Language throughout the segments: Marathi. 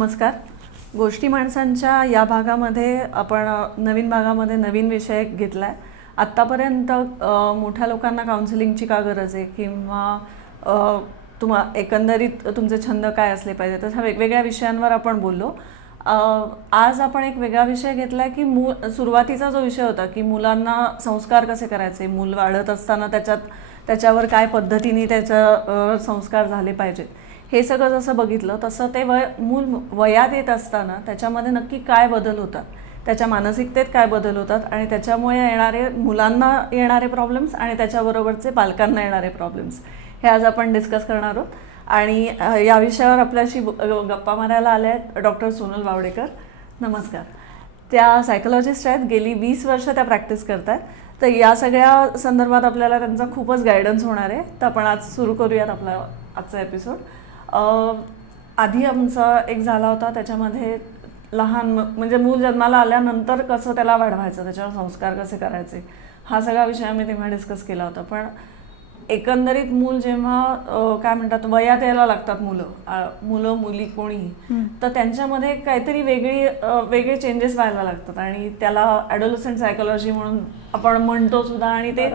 नमस्कार. गोष्टी माणसांच्या या भागामध्ये आपण नवीन भागामध्ये नवीन विषय घेतला आहे. आत्तापर्यंत मोठ्या लोकांना काउन्सिलिंगची का गरज आहे किंवा एकंदरीत तुमचे छंद काय असले पाहिजे, तशा वेगवेगळ्या विषयांवर आपण बोललो. आज आपण एक वेगळा विषय घेतला आहे की सुरुवातीचा जो विषय होता की मुलांना संस्कार कसे करायचे, मूल वाढत असताना त्याच्यावर काय पद्धतीने त्याचा संस्कार झाले पाहिजेत, हे सगळं जसं बघितलं तसं ते मूल वयात येत असताना त्याच्यामध्ये नक्की काय बदल होतात, त्याच्या मानसिकतेत काय बदल होतात आणि त्याच्यामुळे मुलांना येणारे प्रॉब्लेम्स आणि त्याच्याबरोबरचे पालकांना येणारे प्रॉब्लेम्स हे आज आपण डिस्कस करणार आहोत. आणि या विषयावर आपल्याशी गप्पा मारायला आल्या आहेत डॉक्टर सोनल वावडेकर. नमस्कार. त्या सायकोलॉजिस्ट आहेत, गेली 20 वर्ष त्या प्रॅक्टिस करत आहेत. तर या सगळ्या संदर्भात आपल्याला त्यांचा खूपच गायडन्स होणार आहे. तर आपण आज सुरू करूयात आपला आजचा एपिसोड. आधी आमचा एक झाला होता, त्याच्यामध्ये लहान म्हणजे मूल जन्माला आल्यानंतर कसं त्याला वाढवायचं, त्याच्यावर संस्कार कसे करायचे, हा सगळा विषय आम्ही तेव्हा डिस्कस केला होता. पण एकंदरीत मूल जेव्हा काय म्हणतात वयात यायला लागतात मुलं मुली कोणीही, तर त्यांच्यामध्ये काहीतरी वेगळे चेंजेस व्हायला लागतात आणि त्याला ॲडोलसंट सायकोलॉजी म्हणून आपण म्हणतो सुद्धा. आणि ते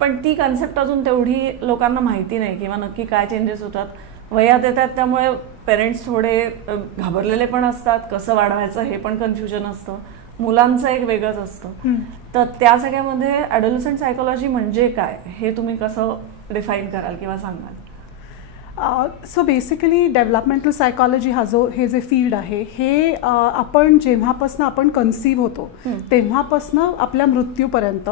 पण ती कन्सेप्ट अजून तेवढी लोकांना माहिती नाही किंवा नक्की काय चेंजेस होतात वयात येतात. त्यामुळे पेरेंट्स थोडे घाबरलेले पण असतात, कसं वाढवायचं हे पण कन्फ्युजन असतं, मुलांचं एक वेगळंच असतं. तर त्या सगळ्यामध्ये ॲडोलसंट सायकोलॉजी म्हणजे काय हे तुम्ही कसं डिफाईन कराल किंवा सांगाल? सो बेसिकली डेव्हलपमेंटल सायकॉलॉजी हे जे फील्ड आहे हे आपण जेव्हापासून आपण कन्सीव्ह होतो तेव्हापासून आपल्या मृत्यूपर्यंत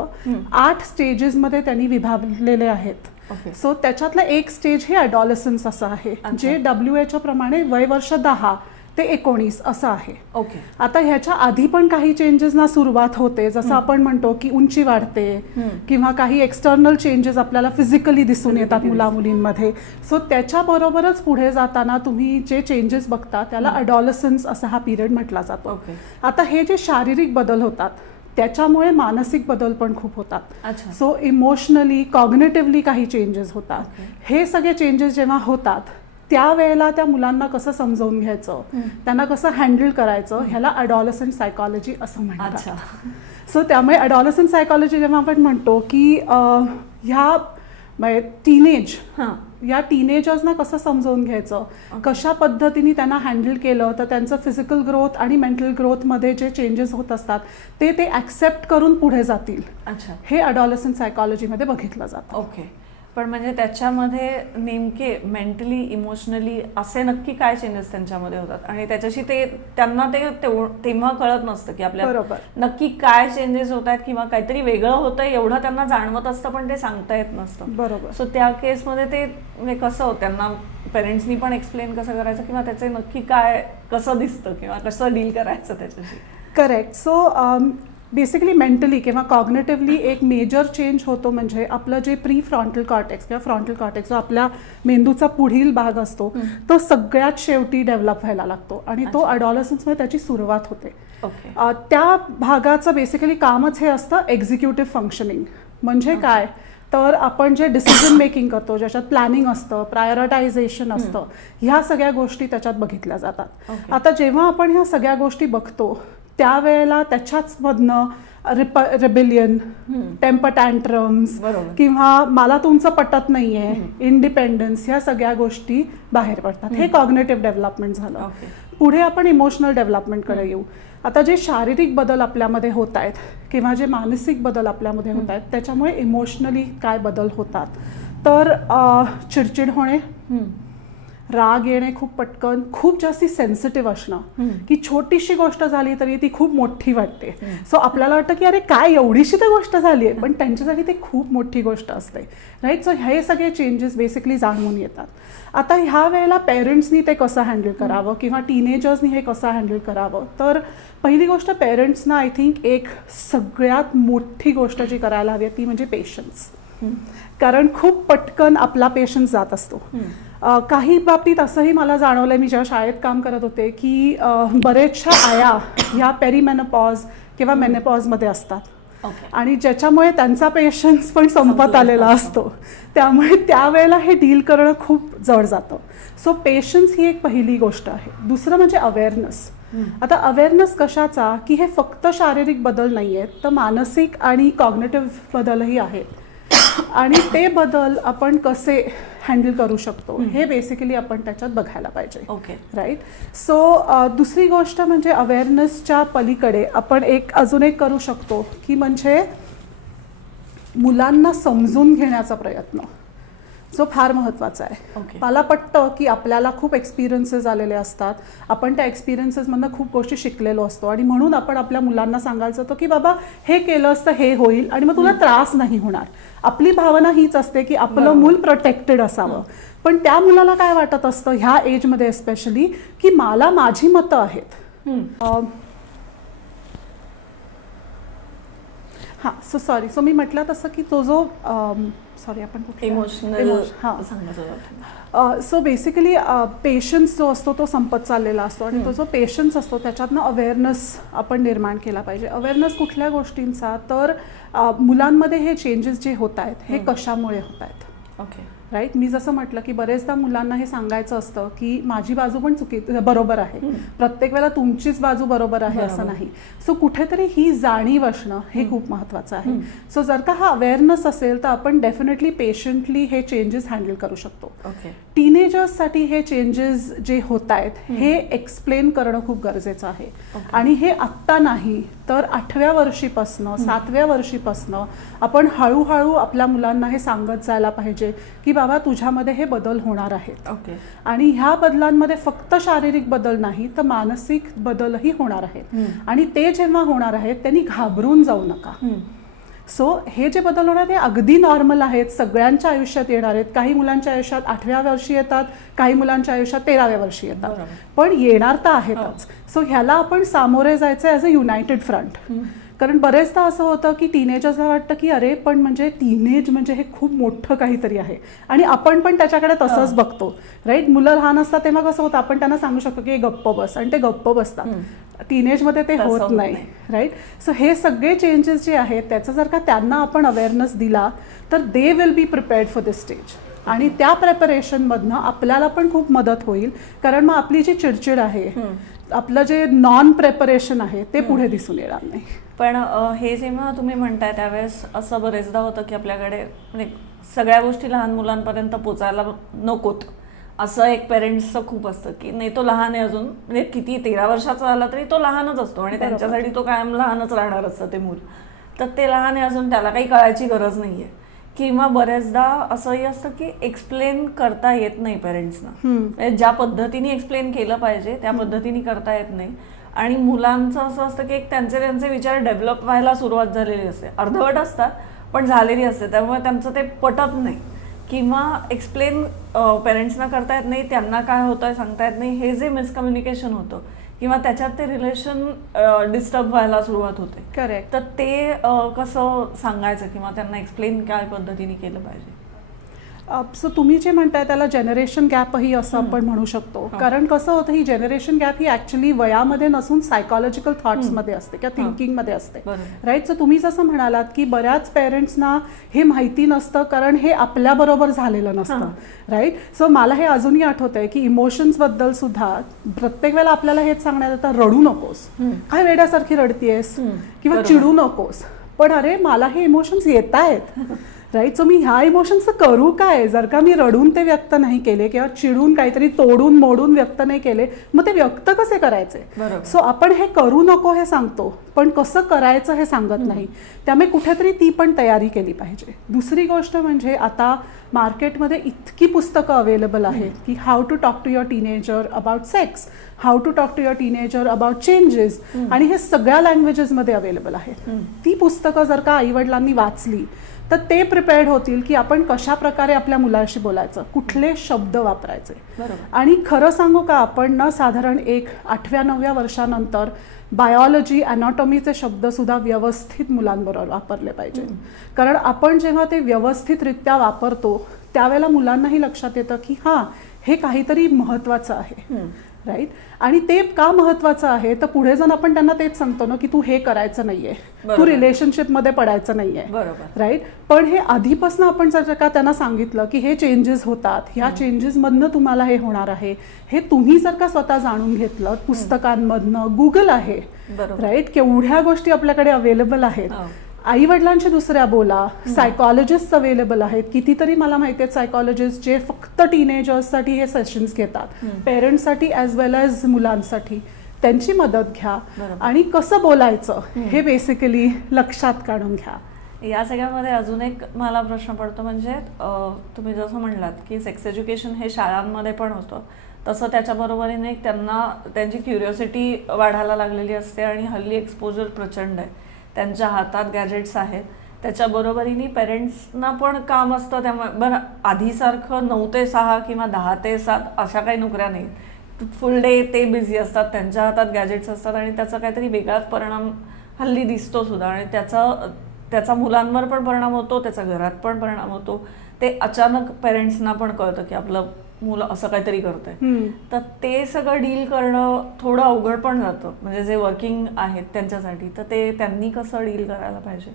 8 स्टेजेसमध्ये त्यांनी विभागलेले आहेत. सो त्याच्यातलं एक स्टेज हे ॲडॉलसन्स असं आहे, जे WHO प्रमाणे वयवर्ष 10 ते 19 असं आहे. ओके. आता ह्याच्या आधी पण काही चेंजेसना सुरुवात होते, जसं आपण म्हणतो की उंची वाढते किंवा काही एक्सटर्नल चेंजेस आपल्याला फिजिकली दिसून येतात मुलामुलींमध्ये. सो त्याच्याबरोबरच पुढे जाताना तुम्ही जे चेंजेस बघता त्याला ॲडॉलसन्स असा हा पिरियड म्हटला जातो. आता हे जे शारीरिक बदल होतात त्याच्यामुळे मानसिक बदल पण खूप होतात. सो इमोशनली कॉग्निटिव्हली काही चेंजेस होतात. हे सगळे चेंजेस जेव्हा होतात त्यावेळेला त्या मुलांना कसं समजावून घ्यायचं, त्यांना कसं हँडल करायचं, ह्याला ॲडॉलसंट सायकॉलॉजी असं म्हणतात. सो त्यामुळे ॲडॉलसंट सायकॉलॉजी जेव्हा आपण म्हणतो की ह्या या टीनेजर्सना कसं समजावून घ्यायचं, कशा पद्धतीने त्यांना हँडल केलं तर त्यांचं फिजिकल ग्रोथ आणि मेंटल ग्रोथमध्ये जे चेंजेस होत असतात ते ॲक्सेप्ट करून पुढे जातील, हे ॲडॉलसंट सायकॉलॉजीमध्ये बघितलं जातं. ओके. पण म्हणजे त्याच्यामध्ये नेमके मेंटली इमोशनली असे नक्की काय चेंजेस त्यांच्यामध्ये होतात आणि त्याच्याशी त्यांना तेव्हा कळत नसतं की आपल्या नक्की काय चेंजेस होत आहेत किंवा काहीतरी वेगळं होतंय एवढं त्यांना जाणवत असतं पण ते सांगता येत नसतं. बरोबर. सो त्या केसमध्ये ते कसं त्यांना पेरेंट्सनी पण एक्सप्लेन कसं करायचं किंवा त्याचे नक्की काय कसं दिसतं किंवा कसं डील करायचं त्याच्याशी? करेक्ट. सो बेसिकली मेंटली किंवा कॉग्नेटिव्हली एक मेजर चेंज होतो म्हणजे आपलं जे प्री फ्रॉन्टल कॉर्टेक्स किंवा फ्रॉन्टल कॉर्टेक्स जो आपल्या मेंदूचा पुढील भाग असतो तो सगळ्यात शेवटी डेव्हलप व्हायला लागतो आणि तो ॲडॉलसन्समध्ये त्याची सुरुवात होते. त्या भागाचं बेसिकली कामच हे असतं एक्झिक्युटिव्ह फंक्शनिंग. म्हणजे काय तर आपण जे डिसिजन मेकिंग करतो, ज्याच्यात प्लॅनिंग असतं, प्रायोरिटायझेशन असतं, ह्या सगळ्या गोष्टी त्याच्यात बघितल्या जातात. आता जेव्हा आपण ह्या सगळ्या गोष्टी बघतो त्यावेळेला त्याच्याच मधनं रिबेलियन, टेम्पर टँट्रम्स किंवा मला तुमचं पटत नाहीये, इंडिपेंडन्स, ह्या सगळ्या गोष्टी बाहेर पडतात. हे कॉग्नेटिव्ह डेव्हलपमेंट झालं. पुढे आपण इमोशनल डेव्हलपमेंटकडे येऊ. आता जे शारीरिक बदल आपल्यामध्ये होत आहेत किंवा जे मानसिक बदल आपल्यामध्ये होत आहेत त्याच्यामुळे इमोशनली काय बदल होतात तर चिडचिड होणे, राग येणे खूप पटकन, खूप जास्ती सेन्सिटिव्ह असणं की छोटीशी गोष्ट झाली तरी ती खूप मोठी वाटते. सो आपल्याला वाटतं की अरे काय एवढीशी तर गोष्ट झाली आहे, पण त्यांच्यासाठी ते खूप मोठी गोष्ट असते, राईट. सो हे सगळे चेंजेस बेसिकली जाणवून येतात. आता ह्या वेळेला पेरेंट्सनी ते कसं हँडल करावं किंवा टीनेजर्सनी हे कसं हँडल करावं तर पहिली गोष्ट पेरेंट्सना आय थिंक एक सगळ्यात मोठी गोष्ट जी करायला हवी ती म्हणजे पेशन्स. कारण खूप पटकन आपला पेशन्स जात असतो. काही बाबतीत असंही मला जाणवलं मी जेव्हा शाळेत काम करत होते की बरेचशा आया ह्या पेरीमेनोपॉज किंवा मेनोपॉजमध्ये असतात Okay. आणि ज्याच्यामुळे त्यांचा पेशन्स पण संपत आलेला असतो. त्यामुळे त्यावेळेला हे डील करणं खूप जड जातं. सो पेशन्स ही एक पहिली गोष्ट आहे. दुसरं म्हणजे अवेअरनेस. आता अवेअरनेस कशाचा, की हे फक्त शारीरिक बदल नाही आहेत, तर मानसिक आणि कॉग्निटिव्ह बदलही आहेत. आणि ते बदल आपण कसे हँडल करू शकतो हे बेसिकली आपण त्याच्यात बघायला पाहिजे. ओके. राईट. सो दुसरी गोष्ट म्हणजे अवेअरनेसच्या पलीकडे आपण अजून एक करू शकतो, की म्हणजे मुलांना समजून घेण्याचा प्रयत्न, जो फार महत्त्वाचा आहे. ओके. मला पटतं की आपल्याला खूप एक्सपिरियन्सेस आलेले असतात, आपण त्या एक्सपिरियन्सेसमधनं खूप गोष्टी शिकलेलो असतो आणि म्हणून आपण आपल्या मुलांना सांगायचं होतं की बाबा हे केलंस तर हे होईल आणि मग तुला त्रास नाही होणार. आपली भावना हीच असते की आपलं मूल प्रोटेक्टेड असावं. पण त्या मुलाला काय वाटत असतं ह्या एजमध्ये स्पेशली, की मला माझी मतं आहेत. हां. सो मी म्हटलं तसं की तो जो सॉरी आपण इमोशनल हां. सांगत होता. सो बेसिकली पेशन्स जो असतो तो संपत चाललेला असतो आणि तो जो पेशन्स असतो त्याच्यातनं अवेअरनेस आपण निर्माण केला पाहिजे. अवेअरनेस कुठल्या गोष्टींचा, तर मुलांमध्ये हे चेंजेस जे होत आहेत हे कशामुळे होत आहेत. ओके. राईट. मी जसं म्हटलं की बरेचदा मुलांना हे सांगायचं असतं की माझी बाजू पण बरोबर आहे, प्रत्येक वेळेला तुमचीच बाजू बरोबर आहे असं नाही. सो कुठेतरी ही जाणीव असणं हे खूप महत्त्वाचं आहे. सो जर का हा अवेअरनेस असेल तर आपण डेफिनेटली पेशंटली हे चेंजेस हँडल करू शकतो. ओके. टीनेजर्ससाठी हे चेंजेस जे होत आहेत हे एक्सप्लेन करणं खूप गरजेचं आहे. आणि हे आत्ता नाही तर 8व्या वर्षीपासनं 7व्या वर्षीपासनं आपण हळूहळू आपल्या मुलांना हे सांगत जायला पाहिजे की बाबा तुझ्यामध्ये हे बदल होणार आहेत. ओके. आणि ह्या बदलांमध्ये फक्त शारीरिक बदल नाही तर मानसिक बदलही होणार आहेत. आणि ते जेव्हा होणार आहेत त्यांनी घाबरून जाऊ नका. सो हे जे बदल होणार ते अगदी नॉर्मल आहेत, सगळ्यांच्या आयुष्यात येणार आहेत. काही मुलांच्या आयुष्यात 8व्या वर्षी येतात, काही मुलांच्या आयुष्यात 13व्या वर्षी येतात, पण येणार तर आहेतच. सो ह्याला आपण सामोरे जायचं ॲज अ युनायटेड फ्रंट. कारण बरेचदा असं होतं की टीनेजर्सला वाटतं की अरे पण म्हणजे टीनेज म्हणजे हे खूप मोठं काहीतरी आहे आणि आपण पण त्याच्याकडे तसंच बघतो. राईट. मुलं लहान असतात तेव्हा कसं होतं आपण त्यांना सांगू शकतो की गप्प बस आणि ते गप्प बसतात. टीनेजमध्ये ते होत नाही. राईट. सो हे सगळे चेंजेस जे आहेत त्याचा जर का त्यांना आपण अवेअरनेस दिला तर they will be prepared for this stage. आणि त्या प्रिपरेशनमधनं आपल्याला पण खूप मदत होईल. कारण मग आपली जी चिडचिड आहे, आपलं जे नॉन प्रिपरेशन आहे ते पुढे दिसून येणार नाही. पण हे जेव्हा तुम्ही म्हणताय त्यावेळेस असं बरेचदा होतं की आपल्याकडे म्हणजे सगळ्या गोष्टी लहान मुलांपर्यंत पोचायला नकोत असं एक पेरेंट्सचं खूप असतं की नाही तो लहान आहे अजून, म्हणजे किती 13 वर्षाचा झाला तरी तो लहानच असतो आणि त्यांच्यासाठी तो कायम लहानच राहणार असतं ते मूल. तर ते लहान आहे अजून, त्याला काही कळायची गरज नाही आहे. किंवा बऱ्याचदा असंही असतं की एक्सप्लेन करता येत नाही पेरेंट्सना. ज्या पद्धतीने एक्सप्लेन केलं पाहिजे त्या पद्धतीने करता येत नाही. आणि मुलांचं असं असतं की त्यांचे विचार डेव्हलप व्हायला सुरुवात झालेली असते, अर्धवट असतात पण झालेली असते, त्यामुळे त्यांचं ते पटत नाही किंवा एक्सप्लेन पेरेंट्सना करता येत नाही, त्यांना काय होतं सांगता येत नाही. हे जे मिसकम्युनिकेशन होतं किंवा त्याच्यात ते रिलेशन डिस्टर्ब व्हायला सुरुवात होते. करेक्ट. तर ते कसं सांगायचं किंवा त्यांना एक्सप्लेन काय पद्धतीने केलं पाहिजे. सो तुम्ही जे म्हणताय त्याला जनरेशन गॅपही असं आपण म्हणू शकतो. कारण कसं होतं ही जनरेशन गॅप ही ॲक्च्युली वयामध्ये नसून सायकॉलॉजिकल थॉट्समध्ये असते किंवा थिंकिंगमध्ये असते. राईट. सो तुम्ही जसं म्हणालात की बऱ्याच पेरेंट्सना हे माहिती नसतं कारण हे आपल्याबरोबर झालेलं नसतं. राईट. सो मला हे अजूनही आठवतंय की इमोशन्सबद्दल सुद्धा प्रत्येक वेळेला आपल्याला हेच सांगण्यात येतं रडू नकोस, काय वेड्यासारखी रडतीयेस किंवा चिडू नकोस. पण अरे मला हे इमोशन्स येत आहेत. राईट. सो मी ह्या इमोशन्सचं करू काय. जर का मी रडून ते व्यक्त नाही केले किंवा चिडून काहीतरी तोडून मोडून व्यक्त नाही केले मग ते व्यक्त कसे करायचे. सो आपण हे करू नको हे सांगतो पण कसं करायचं हे सांगत नाही. त्यामुळे कुठेतरी ती पण तयारी केली पाहिजे. दुसरी गोष्ट म्हणजे आता मार्केटमध्ये इतकी पुस्तकं अवेलेबल आहेत की how to talk to your teenager about sex, how to talk to your teenager about changes, आणि हे सगळ्या लँग्वेजेसमध्ये अवेलेबल आहेत. ती पुस्तकं जर का आईवडिलांनी वाचली तर ते प्रिपेअर्ड होतील की आपण कशा प्रकारे आपल्या मुलाशी बोलायचं, कुठले शब्द वापरायचे. आणि खरं सांगू का आपण ना साधारण 8व्या-9व्या वर्षानंतर बायोलॉजी ॲनॉटॉमीचे शब्दसुद्धा व्यवस्थित मुलांबरोबर वापरले पाहिजे. कारण आपण जेव्हा ते व्यवस्थितरित्या वापरतो त्यावेळेला मुलांनाही लक्षात येतं की हां हे काहीतरी महत्त्वाचं आहे. राईट. आणि ते का महत्वाचं आहे तर पुढे जाऊन आपण त्यांना तेच सांगतो ना की तू हे करायचं नाहीये, तू रिलेशनशिपमध्ये पडायचं नाहीये, राईट. पण हे आधीपासून आपण जर का त्यांना सांगितलं की हे चेंजेस होतात, ह्या चेंजेसमधनं तुम्हाला हे होणार आहे, हे तुम्ही जर का स्वतः जाणून घेतलं पुस्तकांमधनं, गुगल आहे, राईट, केवढ्या गोष्टी आपल्याकडे अवेलेबल आहेत. आई वडिलांशी दुसऱ्या बोला, सायकॉलॉजिस्ट अवेलेबल आहेत, कितीतरी मला माहिती आहेत सायकॉलॉजिस्ट जे फक्त टीनेजर्ससाठी हे सेशन्स घेतात, पेरेंट्ससाठी ॲज वेल ॲज मुलांसाठी. त्यांची मदत घ्या आणि कसं बोलायचं हे बेसिकली लक्षात काढून घ्या. या सगळ्यामध्ये अजून एक मला प्रश्न पडतो, म्हणजे तुम्ही जसं म्हणलात की सेक्स एज्युकेशन हे शाळांमध्ये पण होतं, तसं त्याच्याबरोबरीने त्यांना त्यांची क्युरिओसिटी वाढायला लागलेली असते आणि हल्ली एक्सपोजर प्रचंड आहे, त्यांच्या हातात गॅजेट्स आहेत, त्याच्याबरोबरीने पेरेंट्सना पण काम असतं. त्यामुळे बरं आधीसारखं 9 ते 6 किंवा 10 ते 7 अशा काही नोकऱ्या नाही, फुल डे ते बिझी असतात, त्यांच्या हातात गॅजेट्स असतात आणि त्याचा काहीतरी वेगळाच परिणाम हल्ली दिसतो सुद्धा आणि त्याचा मुलांवर पण परिणाम होतो, त्याचा घरात पण परिणाम होतो. ते अचानक पेरेंट्सना पण कळतं की आपलं मुलं असं काहीतरी करतंय, तर ते सगळं डील करणं थोडं अवघड पण जातं, म्हणजे जे वर्किंग आहेत त्यांच्यासाठी. तर ते त्यांनी कसं डील करायला पाहिजे?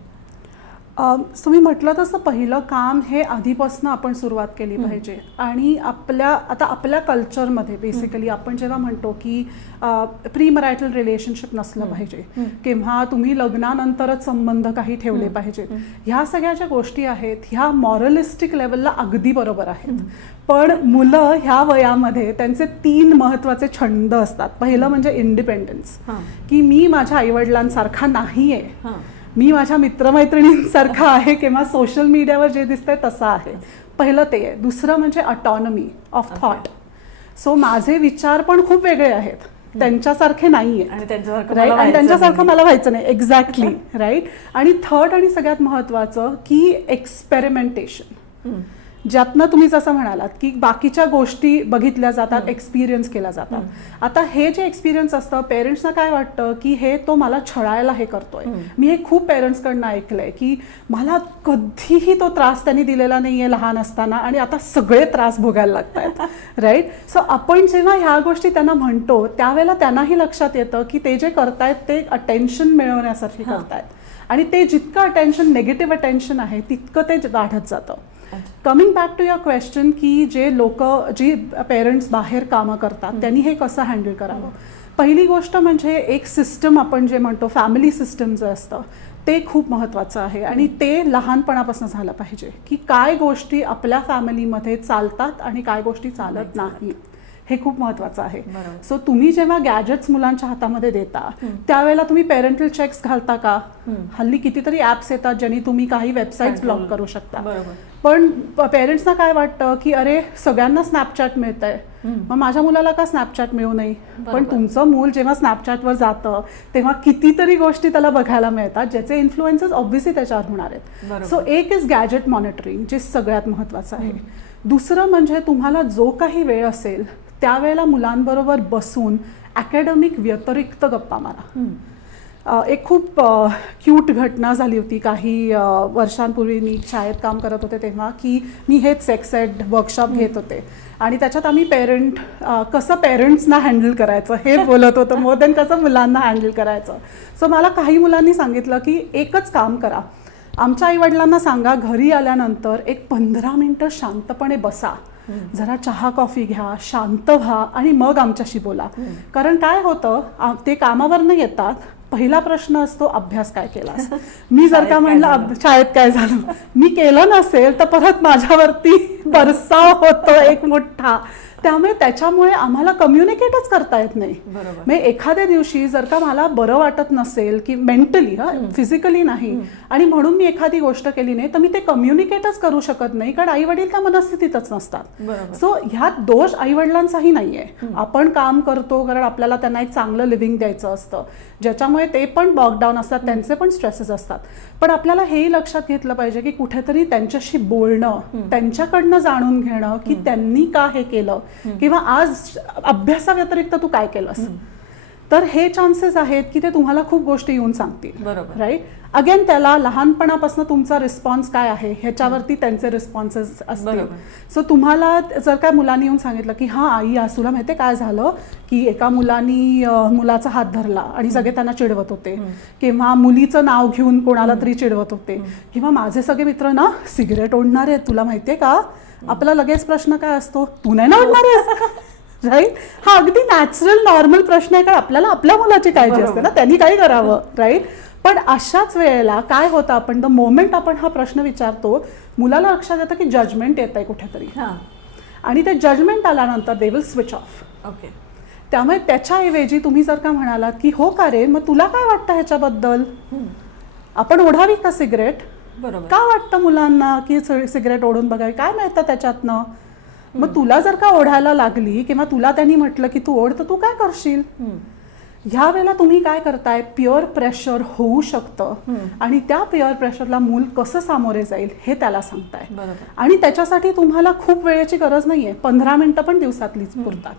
तुम्ही म्हटलं तसं पहिलं काम हे आधीपासून आपण सुरुवात केली पाहिजे. आणि आपल्या कल्चरमध्ये बेसिकली आपण जेव्हा म्हणतो की प्री मॅरिटल रिलेशनशिप नसलं पाहिजे किंवा तुम्ही लग्नानंतरच संबंध काही ठेवले पाहिजेत, ह्या सगळ्या ज्या गोष्टी आहेत ह्या मॉरलिस्टिक लेवलला अगदी बरोबर आहेत. पण मुलं ह्या वयामध्ये त्यांचे 3 महत्त्वाचे छंद असतात. पहिलं म्हणजे इंडिपेंडन्स, की मी माझ्या आईवडिलांसारखा नाहीये, मी माझ्या मित्रमैत्रिणींसारखा आहे किंवा सोशल मीडियावर जे दिसतंय तसं आहे. पहिलं ते आहे. दुसरं म्हणजे ऑटॉनॉमी ऑफ थॉट. सो माझे विचार पण खूप वेगळे आहेत, त्यांच्यासारखे नाही आहे, राईट, आणि त्यांच्यासारखं मला व्हायचं नाही. Exactly, right. आणि थर्ड आणि सगळ्यात महत्त्वाचं की एक्सपेरिमेंटेशन, ज्यातनं तुम्ही जसं म्हणालात की बाकीच्या गोष्टी बघितल्या जातात, एक्सपिरियन्स केल्या जातात. आता हे जे एक्सपिरियन्स असतं, पेरेंट्सना काय वाटतं की हे तो मला छळायला हे करतोय. मी हे खूप पेरेंट्सकडनं ऐकलंय की मला कधीही तो त्रास त्यांनी दिलेला नाहीये लहान असताना आणि आता सगळे त्रास भोगायला लागतात, राईट. सो आपण जेव्हा ह्या गोष्टी त्यांना म्हणतो त्यावेळेला त्यांनाही लक्षात येतं की ते जे करतायत ते अटेन्शन मिळवण्यासाठी करतायत आणि ते जितकं अटेन्शन, निगेटिव्ह अटेन्शन आहे तितकं ते वाढत जातं. Coming back to your question की जी पेरेंट्स बाहेर कामं करतात त्यांनी हे कसं हँडल करावं. पहिली गोष्ट म्हणजे एक सिस्टम, आपण जे म्हणतो फॅमिली सिस्टम जे असतं ते खूप महत्त्वाचं आहे आणि ते लहानपणापासून झालं पाहिजे की काय गोष्टी आपल्या फॅमिलीमध्ये चालतात आणि काय गोष्टी चालत नाहीत, हे खूप महत्त्वाचं आहे. सो तुम्ही जेव्हा गॅजेट्स मुलांच्या हातामध्ये देता त्यावेळेला तुम्ही पेरेंटल चेक्स घालता का? हल्ली कितीतरी ॲप्स येतात ज्यांनी तुम्ही काही वेबसाईट्स ब्लॉक करू शकता. पण पेरेंट्सना काय वाटतं की अरे सगळ्यांना स्नॅपचॅट मिळतंय, मग माझ्या मुलाला का स्नॅपचॅट मिळू नये. पण तुमचं मूल जेव्हा स्नॅपचॅटवर जातं तेव्हा कितीतरी गोष्टी त्याला बघायला मिळतात ज्याचे इन्फ्लुएन्सेस ऑब्व्हियसली त्याच्यावर होणार आहेत. सो एक इज गॅजेट मॉनिटरिंग, जे सगळ्यात महत्त्वाचं आहे. दुसरं म्हणजे तुम्हाला जो काही वेळ असेल त्यावेळेला मुलांबरोबर बसून अकॅडमिक व्यतिरिक्त गप्पा मारा. एक खूप क्यूट घटना झाली होती काही वर्षांपूर्वी. मी शाळेत काम करत होते तेव्हा की मी हेच सेक्स एड वर्कशॉप घेत होते आणि त्याच्यात आम्ही कसं पेरेंट्सना हँडल करायचं हे बोलत होतो, मोर दॅन कसं मुलांना हँडल करायचं. सो मला काही मुलांनी सांगितलं की एकच काम करा, आमच्या आईवडिलांना सांगा घरी आल्यानंतर एक 15 मिनिटं शांतपणे बसा, जरा चहा कॉफी घ्या, शांत व्हा आणि मग आमच्याशी बोला. कारण काय होतं, ते कामावरनं येतात, पहिला प्रश्न असतो अभ्यास काय केलास. मी जर का म्हणलं शाळेत काय झालं, मी केलं नसेल तर परत माझ्यावरती बरसाव होतो एक मोठा. त्यामुळे त्याच्यामुळे आम्हाला कम्युनिकेटच करता येत नाही. म्हणजे एखाद्या दिवशी जर का मला बरं वाटत नसेल की मेंटली, फिजिकली नाही, आणि म्हणून मी एखादी गोष्ट केली नाही तर मी ते कम्युनिकेटच करू शकत नाही, कारण आई वडील त्या मनस्थितीतच नसतात. सो ह्यात दोष आई वडिलांचाही नाहीये. आपण काम करतो कारण आपल्याला त्यांना एक चांगलं लिव्हिंग द्यायचं असतं, ज्याच्यामुळे ते पण बॉकडाऊन असतात, त्यांचे पण स्ट्रेसेस असतात. पण आपल्याला हेही लक्षात घेतलं पाहिजे की कुठेतरी त्यांच्याशी बोलणं, त्यांच्याकडनं जाणून घेणं की त्यांनी का हे केलं किंवा आज अभ्यासाव्यतिरिक्त तू काय केलंस. तर हे चान्सेस आहेत की ते तुम्हाला खूप गोष्टी येऊन सांगतील. बरोबर. राईट. अगेन त्याला लहानपणापासून तुमचा रिस्पॉन्स काय आहे ह्याच्यावरती त्यांचे रिस्पॉन्सेस असतील. बरोबर. सो तुम्हाला जर काय मुलांनी येऊन सांगितलं की हां आई आज तुला माहिती काय झालं की एका मुलानी मुलाचा हात धरला आणि सगळे त्यांना चिडवत होते, किंवा मुलीचं नाव घेऊन कोणाला तरी चिडवत होते, किंवा माझे सगळे मित्र ना सिगरेट ओढणार आहेत तुला माहितीये का, आपला लगेच प्रश्न काय असतो, तू नाही ना ओढणार आहेस. राईट. हा अगदी नॅचरल नॉर्मल प्रश्न आहे, कारण आपल्याला आपल्या मुलाची काळजी असते ना, त्यांनी काय करावं. राईट. पण अशाच वेळेला काय होतं, आपण द मोमेंट आपण हा प्रश्न विचारतो मुलाला लक्षात येतं की जजमेंट येत आहे कुठेतरी, आणि ते जजमेंट आल्यानंतर they will switch off. Okay. त्यामुळे त्याच्याऐवजी तुम्ही जर का म्हणालात की हो का रे, मग तुला काय वाटतं ह्याच्याबद्दल, आपण ओढावी का सिगरेट, बरोबर, का वाटतं मुलांना की सिगरेट ओढून बघावी, काय मिळतं त्याच्यातनं, मग तुला जर का ओढायला लागली किंवा तुला त्यांनी म्हटलं की तू ओढ, तर तू काय करशील. ह्या वेळेला तुम्ही काय करताय, पिअर प्रेशर होऊ शकतं आणि त्या पिअर प्रेशरला मूल कसं सामोरे जाईल हे त्याला सांगताय. आणि त्याच्यासाठी तुम्हाला खूप वेळेची गरज नाहीये, 15 मिनिटं पण दिवसातलीच पुरतात.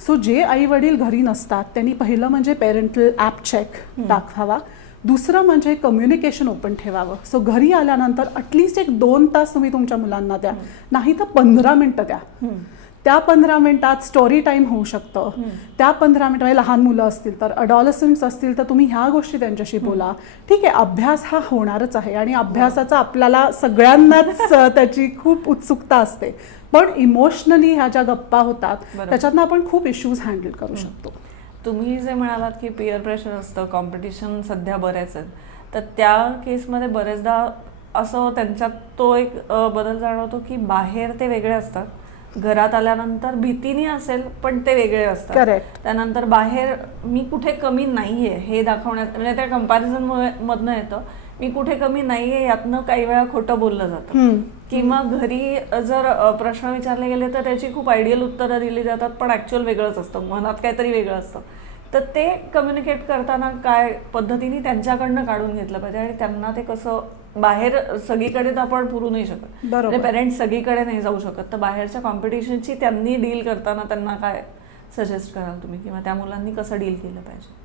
सो जे आई वडील घरी नसतात त्यांनी पहिलं म्हणजे पेरेंटल ॲप चेक दाखवावा, दुसरं म्हणजे कम्युनिकेशन ओपन ठेवावं. सो घरी आल्यानंतर अटलिस्ट 1-2 तास तुम्ही तुमच्या मुलांना द्या, नाही तर 15 मिनिटं द्या. त्या 15 मिनिटात स्टोरी टाईम होऊ शकतं. त्या 15 मिनिटामध्ये लहान मुलं असतील तर, अडॉलसंट्स असतील तर तुम्ही ह्या गोष्टी त्यांच्याशी बोला. ठीक आहे, अभ्यास हा होणारच आहे आणि अभ्यासाचा आपल्याला सगळ्यांनाच त्याची खूप उत्सुकता असते, पण इमोशनली ह्या ज्या गप्पा होतात त्याच्यातनं आपण खूप इश्यूज हँडल करू शकतो. तुम्ही जे म्हणालात की पिअर प्रेशर असतं, कॉम्पिटिशन सध्या बरेच आहेत, तर त्या केसमध्ये बरेचदा असं त्यांच्यात तो एक बदल जाणवतो की बाहेर ते वेगळे असतात, घरात आल्यानंतर भीतीने असेल पण ते वेगळे असतात. करेक्ट. त्यानंतर बाहेर मी कुठे कमी नाहीये हे दाखवण्यात, म्हणजे त्या कंपॅरिझन मधनं येतं मी कुठे कमी नाहीये, यातनं काही वेळा खोटं बोललं जातं. किंवा घरी जर प्रश्न विचारले गेले तर त्याची खूप आयडियल उत्तरं दिली जातात, पण ऍक्च्युअल वेगळंच असतं, मनात काहीतरी वेगळं असतं. तर ते कम्युनिकेट करताना काय पद्धतीने त्यांच्याकडनं काढून घेतलं पाहिजे, आणि त्यांना ते कसं, बाहेर सगळीकडे तर आपण पुरू नाही शकत, म्हणजे पेरेंट्स सगळीकडे नाही जाऊ शकत, तर बाहेरच्या कॉम्पिटिशनची त्यांनी डील करताना त्यांना काय सजेस्ट कराल तुम्ही, किंवा त्या मुलांनी कसं डील केलं पाहिजे.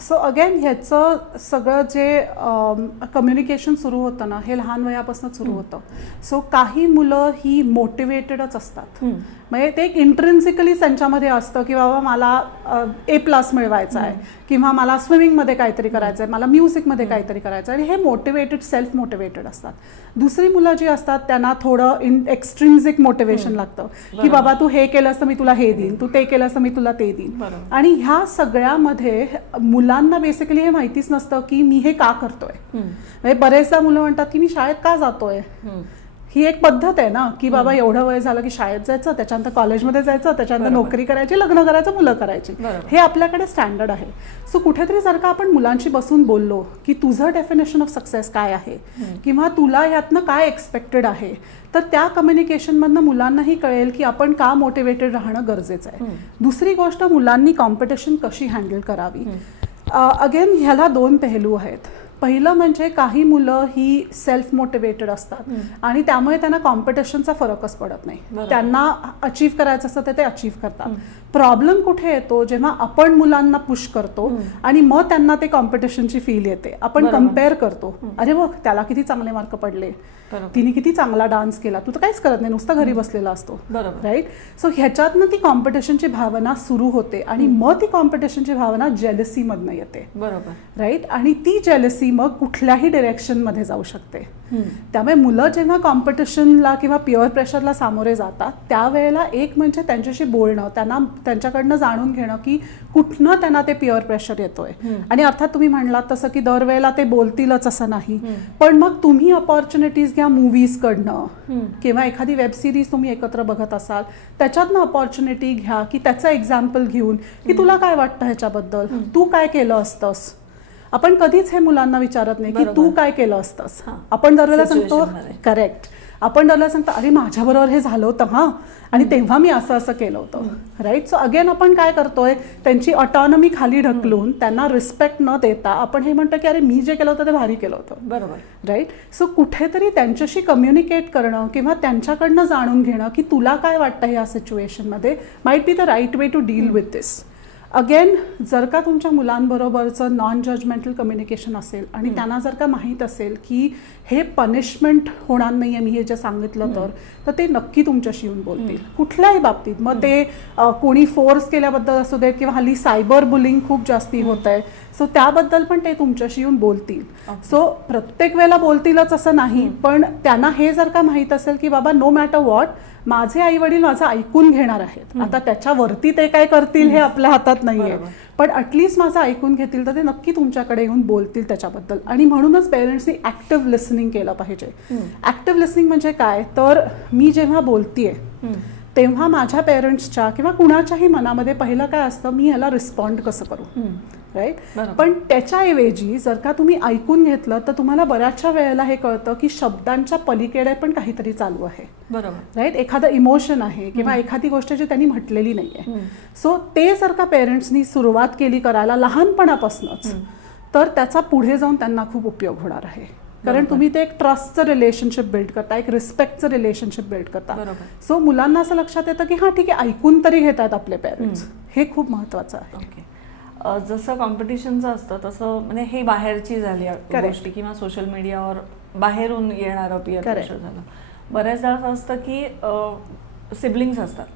सो अगेन ह्याचं सगळं जे कम्युनिकेशन सुरू होतं ना, हे लहान वयापासून सुरू होतं. सो काही मुलं ही मोटिवेटेडच असतात, म्हणजे ते एक इंट्रिन्सिकली त्यांच्यामध्ये असतं की बाबा मला A+ मिळवायचा आहे, किंवा मला स्विमिंगमध्ये काहीतरी करायचं आहे, मला म्युझिकमध्ये काहीतरी करायचं आहे, आणि हे मोटिवेटेड, सेल्फ मोटिवेटेड असतात. दुसरी मुलं जी असतात त्यांना थोडं एक्स्ट्रिन्सिक मोटिवेशन लागतं की बाबा तू हे केलंस तर मी तुला हे देईन, तू ते केलंस तर मी तुला ते देईन. आणि ह्या सगळ्यामध्ये मुलांना बेसिकली हे माहितीच नसतं की मी हे का करतोय. म्हणजे बरेचदा मुलं म्हणतात की मी शाळेत का जातोय. ही एक पद्धत आहे ना की बाबा एवढं वय झालं की शाळेत जायचं, त्याच्यानंतर कॉलेजमध्ये जायचं, त्याच्यानंतर नोकरी करायची, लग्न करायचं, मुलं करायची, हे आपल्याकडे स्टँडर्ड आहे. सो कुठेतरी जर का आपण मुलांशी बसून बोललो की तुझं डेफिनेशन ऑफ सक्सेस काय आहे, किंवा तुला ह्यातनं काय एक्सपेक्टेड आहे, तर त्या कम्युनिकेशनमधनं मुलांनाही कळेल की आपण का मोटिवेटेड राहणं गरजेचं आहे. दुसरी गोष्ट, मुलांनी कॉम्पिटिशन कशी हँडल करावी. अगेन ह्याला 2 पेहलू आहेत. पहिलं म्हणजे काही मुलं ही सेल्फ मोटिवेटेड असतात आणि त्यामुळे त्यांना कॉम्पिटिशनचा फरकच पडत नाही, त्यांना अचीव करायचं असतं ते अचीव करतात. प्रॉब्लेम कुठे येतो, जेव्हा आपण मुलांना पुश करतो आणि मग त्यांना ते कॉम्पिटिशनची फील येते, आपण कम्पेअर करतो, अरे बघ त्याला किती चांगले मार्क पडले, तिने किती चांगला डान्स केला, तू तर काहीच करत नाही, नुसतं घरी बसलेला असतो. राईट. सो ह्याच्यातनं ती कॉम्पिटिशनची भावना सुरू होते आणि मग ती कॉम्पिटिशनची भावना जेलसीमधनं येते. बरोबर. राईट. आणि ती जेलसी मग कुठल्याही डिरेक्शनमध्ये जाऊ शकते. त्यामुळे मुलं जेव्हा कॉम्पिटिशनला किंवा पिअर प्रेशरला सामोरे जातात त्यावेळेला एक म्हणजे त्यांच्याशी बोलणं, त्यांच्याकडनं जाणून घेणं की कुठनं त्यांना ते पिअर प्रेशर येतोय. आणि अर्थात तुम्ही म्हणलात तसं की दरवेळेला ते बोलतीलच असं नाही, पण मग तुम्ही अपॉर्च्युनिटीज घ्या मूवीजकडनं, किंवा एखादी वेब सिरीज तुम्ही एकत्र बघत असाल त्याच्यातनं अपॉर्च्युनिटी घ्या की त्याचं एक्झाम्पल घेऊन की तुला काय वाटतं ह्याच्याबद्दल, तू काय केलं असतंस. आपण कधीच हे मुलांना विचारत नाही की तू काय केलं असतंस. आपण दरवेळेला सांगतो, करेक्ट, आपण दरवेळेला सांगतो अरे माझ्याबरोबर हे झालं होतं हां, आणि तेव्हा मी असं असं केलं होतं. राईट. सो अगेन आपण काय करतोय, त्यांची ऑटॉनॉमी खाली ढकलून त्यांना रिस्पेक्ट न देता आपण हे म्हणतो की अरे मी जे केलं होतं ते भारी केलं होतं. बरोबर. राईट. सो कुठेतरी त्यांच्याशी कम्युनिकेट करणं किंवा त्यांच्याकडनं जाणून घेणं की तुला काय वाटतं या सिच्युएशनमध्ये, might be the right way to deal with this. Again जर का तुमच्या मुलांबरोबरचं नॉन जजमेंटल कम्युनिकेशन असेल आणि त्यांना जर का माहीत असेल की हे पनिशमेंट होणार नाही आहे, मी हे जे सांगितलं तर ते नक्की तुमच्याशी येऊन बोलतील कुठल्याही बाबतीत. मग ते कोणी फोर्स केल्याबद्दल असू देत किंवा हल्ली सायबर बुलिंग खूप जास्ती होत आहे, सो त्याबद्दल पण ते तुमच्याशी येऊन बोलतील. सो प्रत्येक वेळेला बोलतीलच असं नाही, पण त्यांना हे जर का माहीत असेल की बाबा नो मॅटर व्हॉट माझे आई वडील माझं ऐकून घेणार आहेत. आता त्याच्यावरती ते काय करतील हे आपल्या हातात नाहीये, पण ॲटलिस्ट माझं ऐकून घेतील तर ते नक्की तुमच्याकडे येऊन बोलतील त्याच्याबद्दल. आणि म्हणूनच पेरेंट्सनी ॲक्टिव्ह लिसनिंग केलं पाहिजे. ॲक्टिव्ह लिसनिंग म्हणजे काय, तर मी जेव्हा बोलतीये तेव्हा माझ्या पेरेंट्सच्या किंवा कुणाच्याही मनामध्ये पहिलं काय असतं, मी ह्याला रिस्पॉन्ड कसं करू, राईट. पण त्याच्याऐवजी जर का तुम्ही ऐकून घेतलं तर तुम्हाला बऱ्याचशा वेळेला हे कळतं की शब्दांच्या पलीकडे पण काहीतरी चालू आहे, बरोबर, राईट. एखादं इमोशन आहे किंवा एखादी गोष्ट जी त्यांनी म्हटलेली नाही आहे. सो ते जर का पेरेंट्सनी सुरुवात केली करायला लहानपणापासूनच, तर त्याचा पुढे जाऊन त्यांना खूप उपयोग होणार आहे. कारण तुम्ही ते एक ट्रस्टचं रिलेशनशिप बिल्ड करता, एक रिस्पेक्टचं रिलेशनशिप बिल्ड करता. सो मुलांना असं लक्षात येतं की हां ठीक आहे, ऐकून तरी घेत आहेत आपले पेरेंट्स, हे खूप महत्त्वाचं आहे. ओके. जसं कॉम्पिटिशनचं असतं तसं म्हणजे हे बाहेरची झाली गोष्टी किंवा सोशल मीडियावर बाहेरून येणारं पियर प्रेशर झालं. बऱ्याचदा असं असतं की सिबलिंग्स असतात,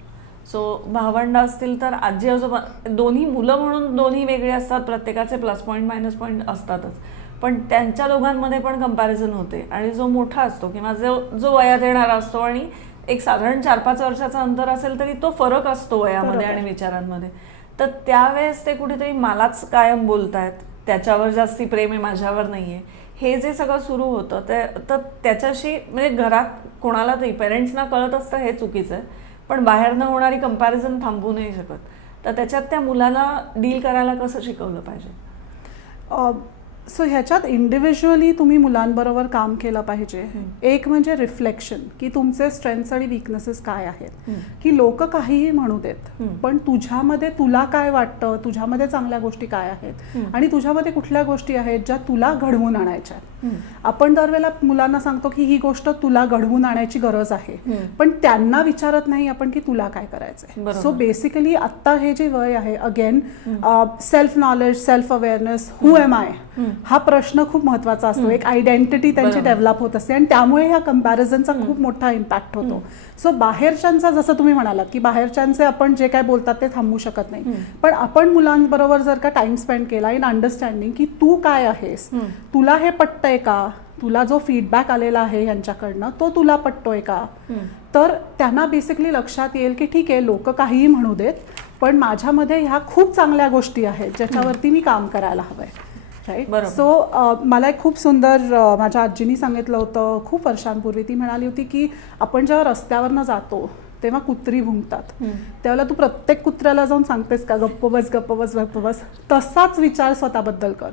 सो भावंड असतील तर आजी आजोबा दोन्ही मुलं म्हणून दोन्ही वेगळे असतात, प्रत्येकाचे प्लस पॉईंट मायनस पॉईंट असतातच, पण त्यांच्या दोघांमध्ये पण कंपॅरिझन होते. आणि जो मोठा असतो किंवा जो वयात येणारा असतो आणि एक साधारण 4-5 वर्षाचा अंतर असेल तरी तो फरक असतो वयामध्ये आणि विचारांमध्ये, तर त्यावेळेस ते कुठेतरी मलाच कायम बोलतायत, त्याच्यावर जास्ती प्रेम आहे माझ्यावर नाहीये, हे जे सगळं सुरू होतं तर त्याच्याशी म्हणजे घरात कोणाला तरी पेरेंट्सना कळत असतं हे चुकीचं आहे, पण बाहेरनं होणारी कंपॅरिझन थांबवू नाही शकत. तर त्याच्यात त्या मुलाला डील करायला कसं शिकवलं पाहिजे? सो ह्याच्यात इंडिव्हिज्युअली तुम्ही मुलांबरोबर काम केलं पाहिजे. एक म्हणजे रिफ्लेक्शन, की तुमचे स्ट्रेंथ्स आणि विकनेसेस काय आहेत, की लोक काहीही म्हणू देत, पण तुझ्यामध्ये तुला काय वाटतं, तुझ्यामध्ये चांगल्या गोष्टी काय आहेत आणि तुझ्यामध्ये कुठल्या गोष्टी आहेत ज्या तुला घडवून आणायच्या. आपण दरवेळेला मुलांना सांगतो की ही गोष्ट तुला घडवून आणायची गरज आहे, पण त्यांना विचारत नाही आपण की तुला काय करायचंय. सो बेसिकली आत्ता हे जे वय आहे, again self knowledge, self awareness, who am I, हा प्रश्न खूप महत्वाचा असतो. एक आयडेंटिटी त्यांची डेव्हलप होत असते आणि त्यामुळे ह्या कंपॅरिझनचा खूप मोठा इम्पॅक्ट होतो. सो बाहेरच्यांचा, जसं तुम्ही म्हणालात की बाहेरच्यांचे आपण जे काय बोलतात ते थांबवू शकत नाही, पण आपण मुलांबरोबर जर का टाइम स्पेंड केला इन अंडरस्टँडिंग की तू काय आहेस, तुला हे पटतंय का, तुला जो फीडबॅक आलेला आहे यांच्याकडनं तो तुला पटतोय का, तर त्यांना बेसिकली लक्षात येईल की ठीक आहे लोक काहीही म्हणू देत, पण माझ्यामध्ये ह्या खूप चांगल्या गोष्टी आहेत ज्याच्यावरती मी काम करायला हवंय, राईट. सो मला एक खूप सुंदर माझ्या आजीनी सांगितलं होतं खूप वर्षांपूर्वी. ती म्हणाली होती की आपण जेव्हा रस्त्यावरनं जातो तेव्हा कुत्री भुंकतात, त्यावेळेला तू प्रत्येक कुत्र्याला जाऊन सांगतेस का गप्प बस गप्प बस गप्प बस, तसाच विचार स्वतःबद्दल कर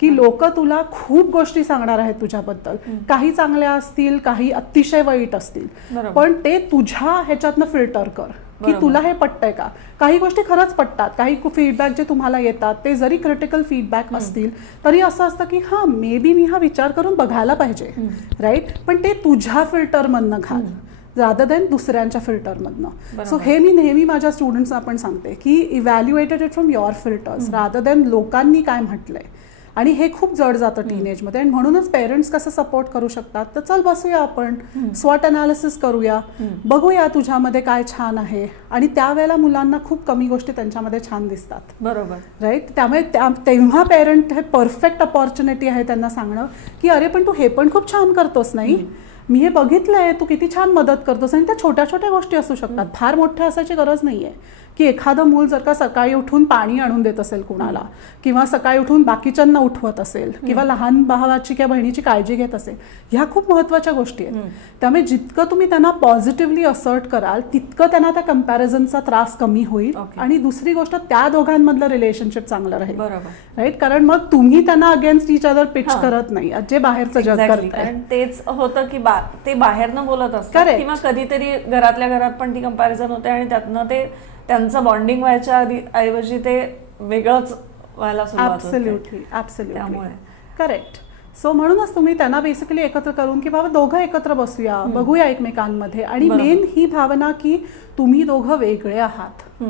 की लोक तुला खूप गोष्टी सांगणार आहेत तुझ्याबद्दल, काही चांगल्या असतील, काही अतिशय वाईट असतील, पण ते तुझ्या ह्याच्यातनं फिल्टर कर की तुला हे पटतंय का. काही गोष्टी खरंच पटतात, काही फीडबॅक जे तुम्हाला येतात ते जरी क्रिटिकल फीडबॅक असतील तरी असं असतं की हां मे बी मी हा विचार करून बघायला पाहिजे, राईट, पण ते तुझ्या फिल्टरमधनं घाल रादर दॅन दुसऱ्यांच्या फिल्टरमधनं. सो हे मी नेहमी माझ्या स्टुडंट्सना पण सांगते की evaluated it from your filters rather than लोकांनी काय म्हटलंय. आणि हे खूप जड जातं टीनेजमध्ये, आणि म्हणूनच पेरेंट्स कसं सपोर्ट करू शकतात, तर चल बसूया आपण स्वॉट अनालिसिस करूया, बघूया तुझ्यामध्ये काय छान आहे, आणि त्यावेळेला मुलांना खूप कमी गोष्टी त्यांच्यामध्ये छान दिसतात, बरोबर, राईट. त्यामुळे तेव्हा पेरेंट हे परफेक्ट अपॉर्च्युनिटी आहे त्यांना सांगणं की अरे पण तू हे पण खूप छान करतोस, नाही मी हे बघितलंय, तू किती छान मदत करतोस. आणि त्या छोट्या छोट्या गोष्टी असू शकतात, फार मोठ्या असायची गरज नाहीये. की एखादं मूल जर का सकाळी उठून पाणी आणून देत असेल कुणाला, किंवा सकाळी उठून बाकीच्यांना उठवत असेल, किंवा लहान भावाची किंवा बहिणीची काळजी घेत असेल, ह्या खूप महत्त्वाच्या गोष्टी आहेत. त्यामुळे जितकं तुम्ही त्यांना पॉझिटिव्हली असर्ट कराल तितकं त्यांना त्या कंपॅरिझनचा त्रास कमी होईल. आणि दुसरी गोष्ट, त्या दोघांमधलं रिलेशनशिप चांगलं राहील, राईट. कारण मग तुम्ही त्यांना अगेन्स्ट इच अदर पिच करत नाही, जे बाहेरचं जग करताय. तेच होतं की ते बाहेरनं बोलत असतात किंवा कधीतरी घरातल्या घरात पण ती कंपॅरिझन होते आणि त्यातनं ते त्यांचं बॉन्डिंग व्हायच्या ऐवजी ते वेगळंच व्हायला सुरुवात होते. ॲब्सोल्युटली त्यामुळे करेक्ट. सो म्हणूनच तुम्ही त्यांना बेसिकली एकत्र करून की बाबा दोघं एकत्र बसूया, बघूया एकमेकांमध्ये, आणि मेन ही भावना की तुम्ही दोघं वेगळे आहात,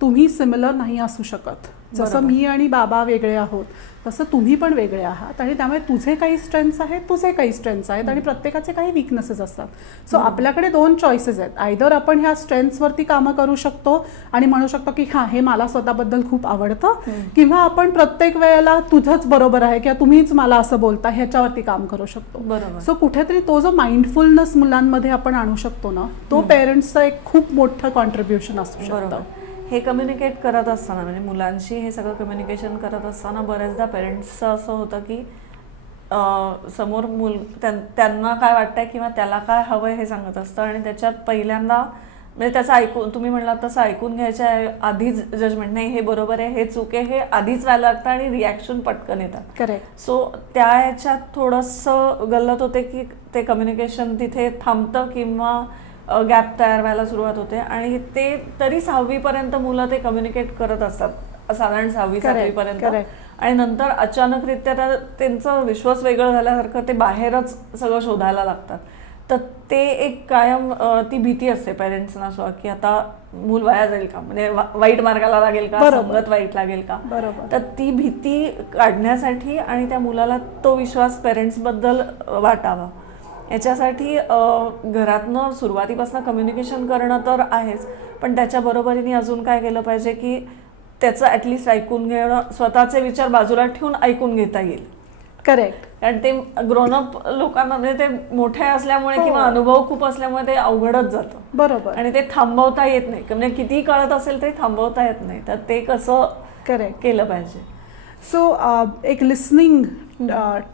तुम्ही सिमिलर नाही असू शकत. जसं बरोबर. मी आणि बाबा वेगळे आहोत तसं तुम्ही पण वेगळे आहात आणि त्यामुळे तुझे काही स्ट्रेंथ्स आहेत, तुझे काही स्ट्रेंथ्स आहेत आणि प्रत्येकाचे काही विकनेसेस असतात. सो आपल्याकडे 2 चॉईसेस आहेत. आयदर आपण ह्या स्ट्रेंथ्सवरती कामं करू शकतो आणि म्हणू शकतो की हां हे मला स्वतःबद्दल खूप आवडतं, किंवा आपण प्रत्येक वेळेला तुझंच बरोबर आहे किंवा तुम्हीच मला असं बोलता ह्याच्यावरती काम करू शकतो. बरोबर. सो कुठेतरी तो जो माइंडफुलनेस मुलांमध्ये आपण आणू शकतो ना, तो पेरेंट्सचं एक खूप मोठं कॉन्ट्रीब्युशन असू शकतं. बरोबर. हे कम्युनिकेट करत असताना म्हणजे मुलांशी हे सगळं कम्युनिकेशन करत असताना बऱ्याचदा पेरेंट्सचं असं होतं की समोर मूल त्यांना काय वाटतंय किंवा त्याला काय हवंय हे सांगत असतं आणि त्याच्यात पहिल्यांदा म्हणजे त्याचं ऐकून, तुम्ही म्हणलात तसं ऐकून घ्यायच्या आधीच जजमेंट, नाही हे बरोबर आहे हे चूक आहे हे आधीच व्हायला लागतं आणि रिॲक्शन पटकन येतात. करेक्ट. सो त्या ह्याच्यात थोडंसं गल्लत होते की ते कम्युनिकेशन तिथे थांबतं किंवा गॅप तयार व्हायला सुरुवात होते आणि ते तरी 6वीपर्यंत मुलं ते कम्युनिकेट करत असतात, साधारण 6वी-7वीपर्यंत. आणि नंतर अचानकरित्या त्यांचं विश्वास वेगळं झाल्यासारखं ते बाहेरच सगळं शोधायला लागतात. तर ते एक कायम ती भीती असते पेरेंट्सना सुद्धा की आता मूल वाया जाईल का, म्हणजे वाईट मार्गाला लागेल का, संगत वाईट लागेल का. तर ती भीती काढण्यासाठी आणि त्या मुलाला तो विश्वास पेरेंट्सबद्दल वाटावा याच्यासाठी घरातनं सुरुवातीपासून कम्युनिकेशन करणं तर आहेच, पण त्याच्या बरोबरीने अजून काय केलं पाहिजे की त्याचं ॲटलिस्ट ऐकून घेणं, स्वतःचे विचार बाजूला ठेवून ऐकून घेता येईल. करेक्ट. कारण ते ग्रोनअप लोकांना म्हणजे ते मोठे असल्यामुळे किंवा अनुभव खूप असल्यामुळे ते अवघडच जातं. बरोबर. आणि ते थांबवता येत नाही, म्हणजे किती कळत असेल तरी थांबवता येत नाही. तर ते कसं करेक्ट केलं पाहिजे. सो एक लिसनिंग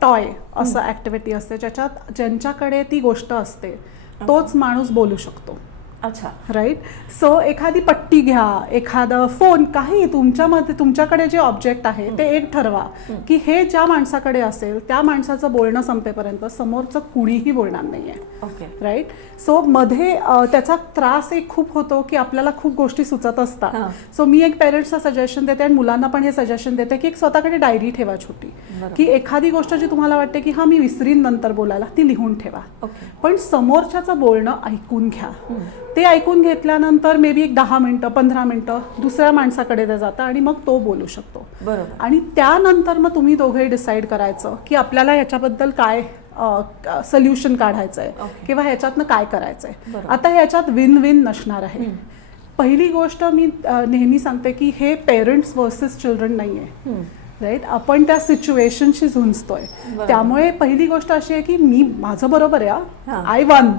टॉय असं ॲक्टिव्हिटी असते ज्याच्यात ज्यांच्याकडे ती गोष्ट असते तोच माणूस बोलू शकतो. अच्छा. राईट. सो एखादी पट्टी घ्या, एखादं फोन, काही तुमच्यामध्ये तुमच्याकडे जे ऑब्जेक्ट आहे ते एक ठरवा की हे ज्या माणसाकडे असेल त्या माणसाचं बोलणं संपेपर्यंत समोरचं कुणीही बोलणार नाही आहे. ओके. राईट. सो मध्ये त्याचा त्रास एक खूप होतो की आपल्याला खूप गोष्टी सुचत असतात. सो मी एक पेरेंट्सला सजेशन देते आणि मुलांना पण हे सजेशन देते की एक स्वतःकडे डायरी ठेवा छोटी, की एखादी गोष्ट जी तुम्हाला वाटते की हा मी विसरीन नंतर बोलायला, ती लिहून ठेवा. पण समोरच्याचं बोलणं ऐकून घ्या. ते ऐकून घेतल्यानंतर मे बी एक 10 मिनिटं 15 मिनिटं दुसऱ्या माणसाकडे ते जातं आणि मग तो बोलू शकतो. बरोबर. आणि त्यानंतर मग तुम्ही दोघेही डिसाईड करायचं की आपल्याला ह्याच्याबद्दल काय सोल्युशन काढायचं आहे किंवा ह्याच्यातनं काय करायचं आहे. आता ह्याच्यात विन विन नसणार आहे. पहिली गोष्ट मी नेहमी सांगते की हे पेरेंट्स वर्सेस चिल्ड्रन नाही आहे. राईट. आपण त्या सिच्युएशनशी झुंजतोय. त्यामुळे पहिली गोष्ट अशी आहे की मी माझं बरोबर आहे, आय वन,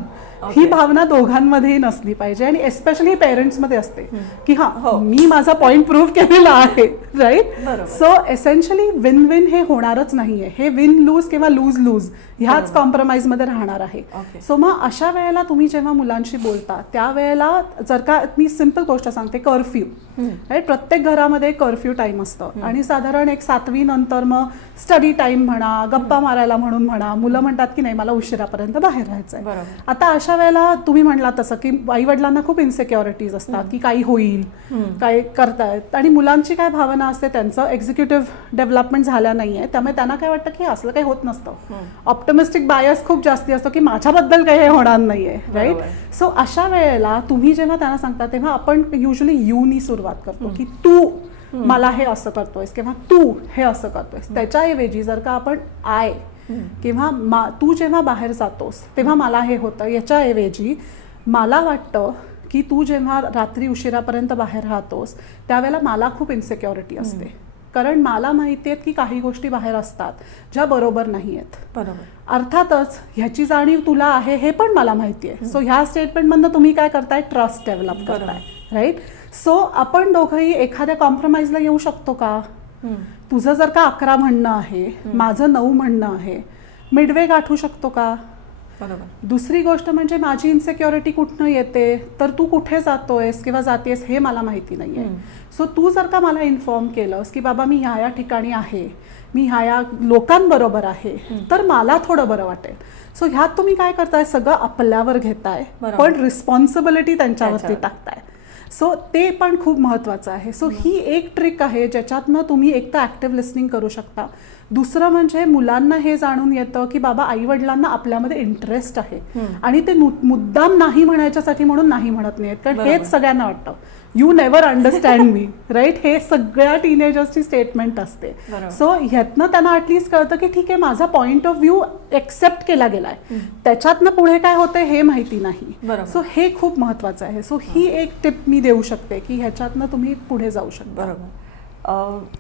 ही भावना दोघांमध्येही नसली पाहिजे. आणि एस्पेशली पेरेंट्समध्ये असते की हा मी माझा पॉइंट प्रूव्ह केलेला आहे. Right. So essentially win win हे होणारच नाहीये. हे विन लूज किंवा लूज लूज ह्याच कॉम्प्रोमाइजमध्ये राहणार आहे. सो मग अशा वेळेला तुम्ही जेव्हा मुलांशी बोलता त्यावेळेला जर का मी सिम्पल गोष्ट सांगते, कर्फ्यू. राईट. प्रत्येक घरामध्ये कर्फ्यू टाईम असतं आणि साधारण एक 7वी नंतर मग स्टडी टाईम म्हणा, गप्पा मारायला म्हणून म्हणा, मुलं म्हणतात की नाही मला उशिरापर्यंत बाहेर राहायचंय. आता अशा वेळेला तुम्ही म्हणला तसं की आई वडिलांना खूप इन्सिक्युरिटीज असतात की काही होईल, काय करतायत, आणि मुलांची काय भावना असते, त्यांचं एक्झिक्युटिव्ह डेव्हलपमेंट झालं नाहीये त्यामुळे त्यांना काय वाटतं की असलं काही होत नसतं. ऑप्टिमिस्टिक बायस खूप जास्ती असतो की माझ्याबद्दल काही हे होणार नाहीये. राईट. सो अशा वेळेला तुम्ही जेव्हा त्यांना सांगता तेव्हा आपण युजली यूनी सुरुवात करतो की तू मला हे असं करतोयस किंवा तू हे असं करतोयस. त्याच्याऐवजी जर का आपण आय किंवा तू जेव्हा बाहेर जातोस तेव्हा मला हे होतं, याच्याऐवजी मला वाटतं की तू जेव्हा रात्री उशिरापर्यंत बाहेर राहतोस त्यावेळेला मला खूप इन्सिक्युरिटी असते, कारण मला माहिती आहे की काही गोष्टी बाहेर असतात ज्या बरोबर नाही आहेत. बरोबर. अर्थातच ह्याची जाणीव तुला आहे हे पण मला माहिती आहे. सो ह्या स्टेटमेंटमधनं तुम्ही काय करताय, ट्रस्ट डेव्हलप करताय. राईट. सो आपण दोघंही एखाद्या कॉम्प्रोमाइजला येऊ शकतो का. तुझं जर का 11 म्हणणं आहे, माझं 9 म्हणणं आहे, मिडवे गाठू शकतो का. बरोबर. दुसरी गोष्ट म्हणजे माझी इन्सिक्युरिटी कुठनं येते, तर तू कुठे जातोयस किंवा जातेस हे मला माहिती नाही आहे. सो तू जर का मला इन्फॉर्म केलंस की बाबा मी ह्या ठिकाणी आहे, मी ह्या लोकांबरोबर आहे, तर मला थोडं बरं वाटेल. सो ह्यात तुम्ही काय करताय, सगळं आपल्यावर घेताय पण रिस्पॉन्सिबिलिटी त्यांच्यावरती टाकताय. सो ते पण खूप महत्त्वाचं आहे. सो ही एक ट्रिक आहे ज्याच्यातनं तुम्ही एक तर ॲक्टिव्ह लिसनिंग करू शकता, दुसरं म्हणजे मुलांना हे जाणून येतं की बाबा आई वडिलांना आपल्यामध्ये इंटरेस्ट आहे आणि ते मुद्दाम नाही म्हणायच्यासाठी म्हणून नाही म्हणत नाहीत, कारण हेच सगळ्यांना वाटतं you never understand me, right. हे सगळ्या टीनेजर्सची स्टेटमेंट असते. सो ह्यातनं त्यांना ॲटलिस्ट कळतं की ठीक आहे, माझा पॉइंट ऑफ व्ह्यू एक्सेप्ट केला गेलाय, त्याच्यातनं पुढे काय होतंय हे माहिती नाही. सो हे खूप महत्वाचं आहे. सो ही एक टिप मी देऊ शकते की ह्याच्यातनं तुम्ही पुढे जाऊ शकता. बरोबर.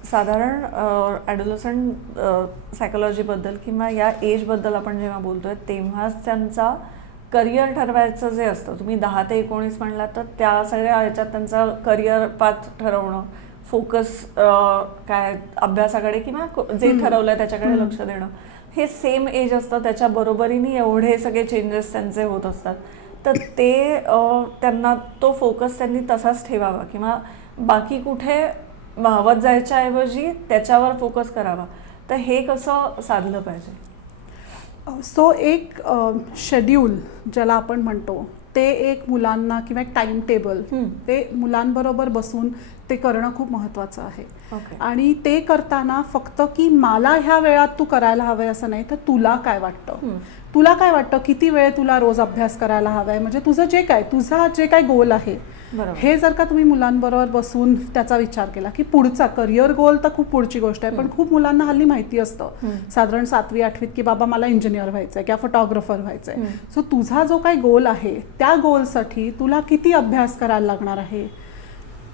साधारण ॲडोलसंट सायकोलॉजीबद्दल किंवा या एजबद्दल आपण जेव्हा बोलतोय तेव्हाच त्यांचा करिअर ठरवायचं जे असतं, तुम्ही 10 ते 19 म्हणलात तर त्या सगळ्या ह्याच्यात त्यांचा करिअर पाथ ठरवणं, फोकस काय अभ्यासाकडे किंवा जे ठरवलंय त्याच्याकडे लक्ष देणं, हे सेम एज असतं. त्याच्या बरोबरीने एवढे सगळे चेंजेस त्यांचे होत असतात. तर ते त्यांना तो फोकस त्यांनी तसाच ठेवावा किंवा बाकी कुठे वाहवत जायच्या ऐवजी त्याच्यावर फोकस करावा. तर हे कसं साधलं पाहिजे? सो एक शेड्यूल ज्याला आपण म्हणतो ते एक मुलांना किंवा एक टाइम टेबल ते मुलांबरोबर बसून ते करणं खूप महत्त्वाचं आहे. आणि ते करताना फक्त की मला ह्या वेळात तू करायला हवंय असं नाही, तर तुला काय वाटतं, तुला काय वाटतं, किती वेळ तुला रोज अभ्यास करायला हवाय, म्हणजे तुझा जे काय गोल आहे हे जर का तुम्ही मुलांबरोबर बसून त्याचा विचार केला की पुढचा करिअर गोल तर खूप पुढची गोष्ट आहे, पण खूप मुलांना हल्ली माहिती असतं साधारण 7वी 8वीत की बाबा मला इंजिनियर व्हायचंय किंवा फोटोग्राफर व्हायचंय. सो तुझा जो काही गोल आहे त्या गोलसाठी तुला किती अभ्यास करायला लागणार आहे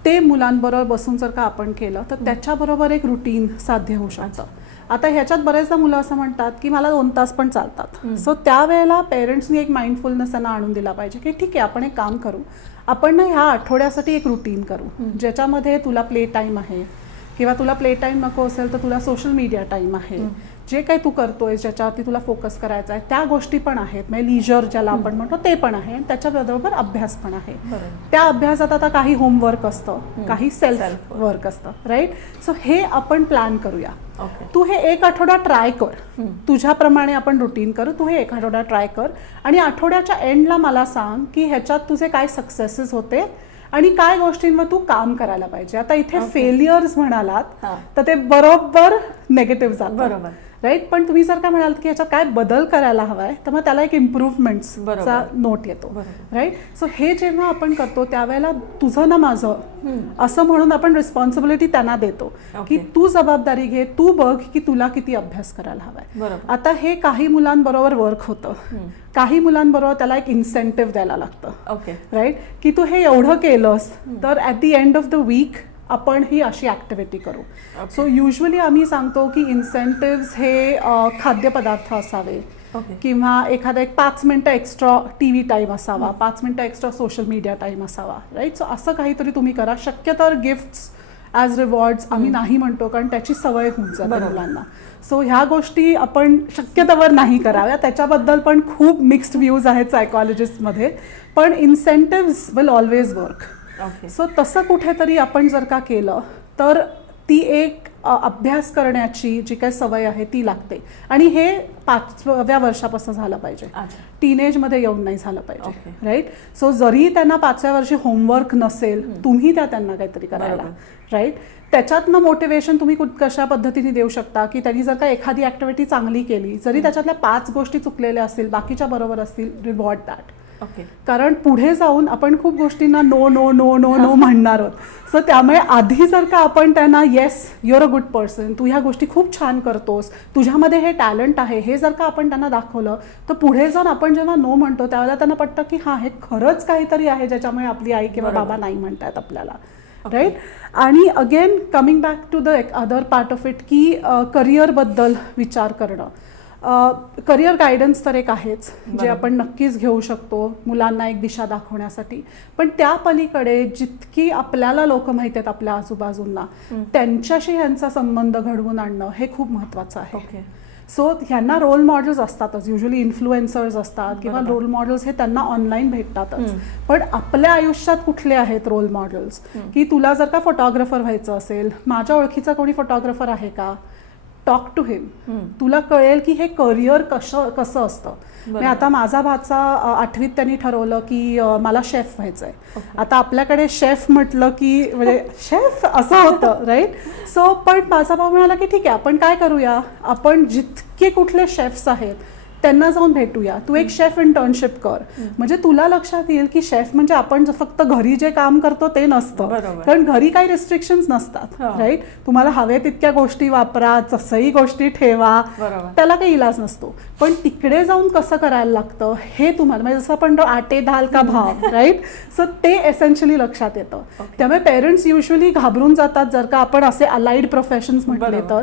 ते मुलांबरोबर बसून जर का आपण केलं तर त्याच्याबरोबर एक रुटीन साध्य होऊ शकतं. आता ह्याच्यात बरेचदा मुलं असं म्हणतात की मला 2 तास पण चालतात. सो त्यावेळेला पेरेंट्सनी एक माइंडफुलनेस त्यांना आणून दिला पाहिजे की ठीक आहे, आपण एक काम करू, आपण ना ह्या आठवड्यासाठी एक रुटीन करू ज्याच्यामध्ये तुला प्ले टाईम आहे किंवा तुला प्ले टाईम नको असेल तर तुला सोशल मीडिया टाईम आहे, जे काही तू करतोय ज्याच्यावरती तुला फोकस करायचा आहे त्या गोष्टी पण आहेत, म्हणजे लिजर ज्याला आपण म्हणतो ते पण आहे, आणि त्याच्याबरोबर अभ्यास पण आहे. त्या अभ्यासात आता काही होमवर्क असतं, काही सेल्फ वर्क असतं, राईट. सो हे आपण प्लॅन करूया. तू हे 1 आठवडा ट्राय कर, तुझ्याप्रमाणे आपण रुटीन करू, तू हे 1 आठवडा ट्राय कर आणि आठवड्याच्या एंडला मला सांग की ह्याच्यात तुझे काय सक्सेसेस होते आणि काय गोष्टींवर तू काम करायला पाहिजे. आता इथे फेलियर्स म्हणालात तर ते बरोबर नेगेटिव्ह जातं, बरोबर, राईट. पण तुम्ही जर का म्हणाल की ह्याच्यात काय बदल करायला हवाय तर मग त्याला एक इम्प्रूव्हमेंटचा नोट येतो, राईट. सो हे जेव्हा आपण करतो त्यावेळेला तुझं ना माझं असं म्हणून आपण रिस्पॉन्सिबिलिटी त्यांना देतो की तू जबाबदारी घे, तू बघ की तुला किती अभ्यास करायला हवाय. आता हे काही मुलांबरोबर वर्क होतं, काही मुलांबरोबर त्याला एक इन्सेंटिव्ह द्यायला लागतं, राईट, की तू हे एवढं केलंस तर at the end of the week आपण ही अशी ॲक्टिव्हिटी करू. सो युजली आम्ही सांगतो की इन्सेंटिव्स हे खाद्यपदार्थ असावे किंवा एखादा एक 5 मिनिटं एक्स्ट्रा TV टाईम असावा, 5 मिनिटं एक्स्ट्रा सोशल मीडिया टाईम असावा, राईट. सो असं काहीतरी तुम्ही करा. शक्यतर गिफ्ट्स ॲज रिवॉर्ड्स आम्ही नाही म्हणतो, कारण त्याची सवय होऊन जाते मुलांना. सो ह्या गोष्टी आपण शक्यतोवर नाही कराव्या. त्याच्याबद्दल पण खूप मिक्स्ड व्ह्यूज आहेत सायकॉलॉजिस्टमध्ये, पण इन्सेंटिव्स विल ऑलवेज वर्क. सो तसं कुठेतरी आपण जर का केलं तर ती एक अभ्यास करण्याची जी काही सवय आहे ती लागते, आणि हे 5व्या वर्षापासून झालं पाहिजे, टीनेजमध्ये येऊन नाही झालं पाहिजे, राईट. सो जरी त्यांना 5व्या वर्षी होमवर्क नसेल, तुम्ही त्यांना काहीतरी करायला, राईट. त्याच्यातनं मोटिवेशन तुम्ही कशा पद्धतीने देऊ शकता की त्यांनी जर का एखादी ॲक्टिव्हिटी चांगली केली, जरी त्याच्यातल्या 5 गोष्टी चुकलेल्या असतील, बाकीच्या बरोबर असतील, रिवॉर्ड दॅट. कारण पुढे जाऊन आपण खूप गोष्टींना no no no no no म्हणणार आहोत. सो त्यामुळे आधी जर का आपण त्यांना yes you're a good person, तू ह्या गोष्टी खूप छान करतोस, तुझ्यामध्ये हे टॅलेंट आहे, हे जर का आपण त्यांना दाखवलं तर पुढे जाऊन आपण जेव्हा नो म्हणतो त्यावेळेला त्यांना पटतं की हां, हे खरंच काहीतरी आहे ज्याच्यामुळे आपली आई किंवा बाबा नाही म्हणतायत आपल्याला, राईट. आणि again coming back to the other part of it की करिअरबद्दल विचार करणं. करिअर गायडन्स तर एक आहेच जे आपण नक्कीच घेऊ शकतो मुलांना एक दिशा दाखवण्यासाठी, पण त्या पलीकडे जितकी आपल्याला लोक माहिती आहेत आपल्या आजूबाजूंना, त्यांच्याशी ह्यांचा संबंध घडवून आणणं हे खूप महत्त्वाचं आहे. सो ह्यांना रोल मॉडेल्स असतातच, युजली इन्फ्लुएन्सर्स असतात किंवा रोल मॉडेल्स हे त्यांना ऑनलाईन भेटतातच, पण आपल्या आयुष्यात कुठले आहेत रोल मॉडेल्स, की तुला जर का फोटोग्राफर व्हायचं असेल, माझ्या ओळखीचा कोणी फोटोग्राफर आहे का, टॉक टू हिम. तुला कळेल की हे करिअर कसं असतं. म्हणजे आता माझा भाचा 8वीत त्यांनी ठरवलं की मला शेफ व्हायचंय. आता आपल्याकडे शेफ म्हटलं की म्हणजे शेफ असं होतं राईट. सो पण माझा भाऊ म्हणाला की ठीक आहे आपण काय करूया, आपण जितके कुठले शेफ्स आहेत त्यांना जाऊन भेटूया, तू एक शेफ इंटर्नशिप कर. म्हणजे तुला लक्षात येईल की शेफ म्हणजे आपण फक्त घरी जे काम करतो ते नसतं. कारण घरी काही रिस्ट्रिक्शन्स नसतात राईट. तुम्हाला हवे तितक्या गोष्टी वापरा, जसंही गोष्टी ठेवा, त्याला काही इलाज नसतो. पण तिकडे जाऊन कसं करायला लागतं हे तुम्हाला म्हणजे जसं आपण आटे दाल का भाव राईट. सो ते एसेन्शियली लक्षात येतं. त्यामुळे पेरेंट्स युजली घाबरून जातात जर का आपण असे अलाइड प्रोफेशन्स म्हटले तर.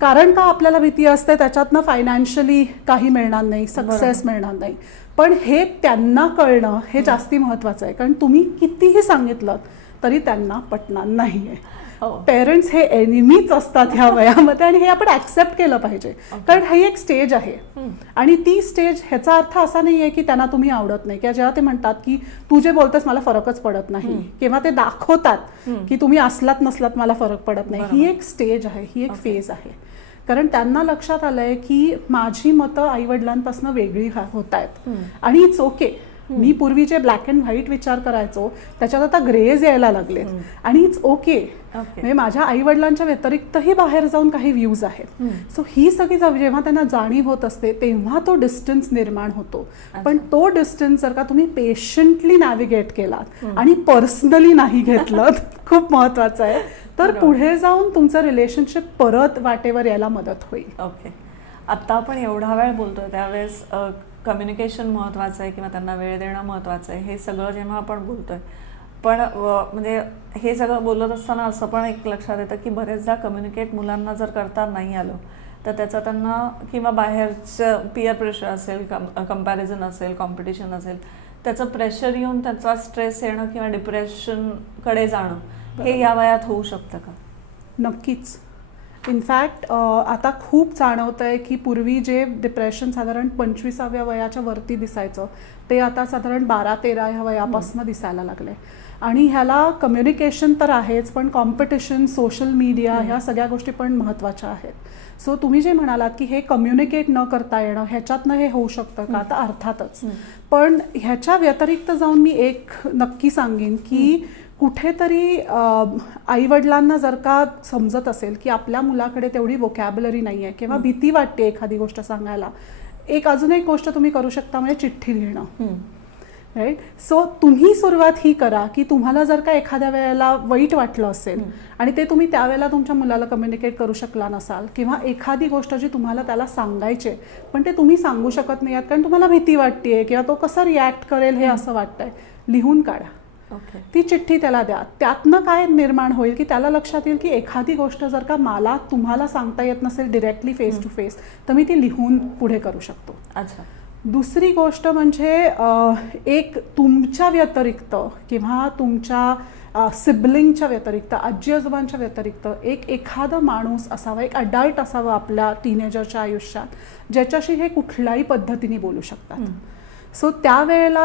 कारण का आपल्याला भीती असते त्याच्यातनं फायनान्शियली काही मिळणार नाही, सक्सेस मिळणार नाही. पण हे त्यांना कळणं हे जास्ती महत्वाचं आहे. कारण तुम्ही कितीही सांगितलं तरी त्यांना पटणार नाहीये. पेरेंट्स हे एनिमीच असतात ह्या वयामध्ये आणि हे आपण ऍक्सेप्ट केलं पाहिजे. कारण ही एक स्टेज आहे आणि ती स्टेज ह्याचा अर्थ असा नाहीये की त्यांना तुम्ही आवडत नाही किंवा जेव्हा ते म्हणतात की तू जे बोलतेस मला फरकच पडत नाही किंवा ते दाखवतात की तुम्ही असलात नसलात मला फरक पडत नाही. ही एक स्टेज आहे, ही एक फेज आहे. कारण त्यांना लक्षात आलंय की माझी मतं आई वडिलांपासून वेगळी होत आहेत आणि इट्स ओके. मी पूर्वी जे ब्लॅक अँड व्हाईट विचार करायचो त्याच्यात आता ग्रेज यायला लागले आणि इट्स ओके. म्हणजे माझ्या आई वडिलांच्या व्यतिरिक्तही बाहेर जाऊन काही व्ह्यूज आहेत. सो ही सगळी जेव्हा त्यांना जाणीव होत असते तेव्हा तो डिस्टन्स निर्माण होतो. पण तो डिस्टन्स जर का तुम्ही पेशंटली नॅव्हिगेट केलात आणि पर्सनली नाही घेतलं खूप महत्वाचं आहे तर पुढे जाऊन तुमचं रिलेशनशिप परत वाटेवर यायला मदत होईल. ओके. आत्ता आपण एवढा वेळ बोलतोय त्यावेळेस कम्युनिकेशन महत्त्वाचं आहे किंवा त्यांना वेळ देणं महत्त्वाचं आहे हे सगळं जेव्हा आपण बोलतोय. पण म्हणजे हे सगळं बोलत असताना असं पण एक लक्षात येतं की बरेचदा कम्युनिकेट मुलांना जर करता नाही आलं तर त्याचा त्यांना किंवा बाहेरचं पिअर प्रेशर असेल, कंपॅरिझन असेल, कॉम्पिटिशन असेल, त्याचं प्रेशर येऊन त्याचा स्ट्रेस येणं किंवा डिप्रेशनकडे जाणं हे या वयात होऊ शकतं का? नक्कीच. इनफॅक्ट आता खूप जाणवतं आहे की पूर्वी जे डिप्रेशन साधारण 25व्या वयाच्या वरती दिसायचं ते आता साधारण 12-13 ह्या वयापासून दिसायला लागले. आणि ह्याला कम्युनिकेशन तर आहेच पण कॉम्पिटिशन, सोशल मीडिया ह्या सगळ्या गोष्टी पण महत्त्वाच्या आहेत. सो तुम्ही जे म्हणालात की हे कम्युनिकेट न करता येणं ह्याच्यातनं हे होऊ शकतं का, तर अर्थातच. पण ह्याच्या व्यतिरिक्त जाऊन मी एक नक्की सांगेन की कुठेतरी आईवडिलांना जर का समजत असेल की आपल्या मुलाकडे तेवढी वोकॅब्युलरी नाही आहे किंवा भीती वाटते एखादी गोष्ट सांगायला, एक अजून एक गोष्ट तुम्ही करू शकता म्हणजे चिठ्ठी लिहिणं राईट. सो तुम्ही सुरुवात ही करा की तुम्हाला जर का एखाद्या वेळेला वाईट वाटलं असेल आणि ते तुम्ही त्यावेळेला तुमच्या मुलाला कम्युनिकेट करू शकला नसाल किंवा एखादी गोष्ट जी तुम्हाला त्याला सांगायचे पण ते तुम्ही सांगू शकत नाही आहात कारण तुम्हाला भीती वाटते किंवा तो कसा रिॲक्ट करेल हे असं वाटतंय, लिहून काढा. ती चिठ्ठी त्याला द्या. त्यातनं काय निर्माण होईल की त्याला लक्षात येईल की एखादी गोष्ट जर का मला तुम्हाला सांगता येत नसेल डिरेक्टली फेस टू फेस तर मी ती लिहून पुढे करू शकतो. अच्छा. दुसरी गोष्ट म्हणजे एक तुमच्या व्यतिरिक्त किंवा तुमच्या सिबलिंगच्या व्यतिरिक्त, आजी आजोबांच्या व्यतिरिक्त एखादा माणूस असावा, एक अडल्ट असावा आपल्या टीनेजरच्या आयुष्यात ज्याच्याशी हे कुठल्याही पद्धतीने बोलू शकतात. सो त्यावेळेला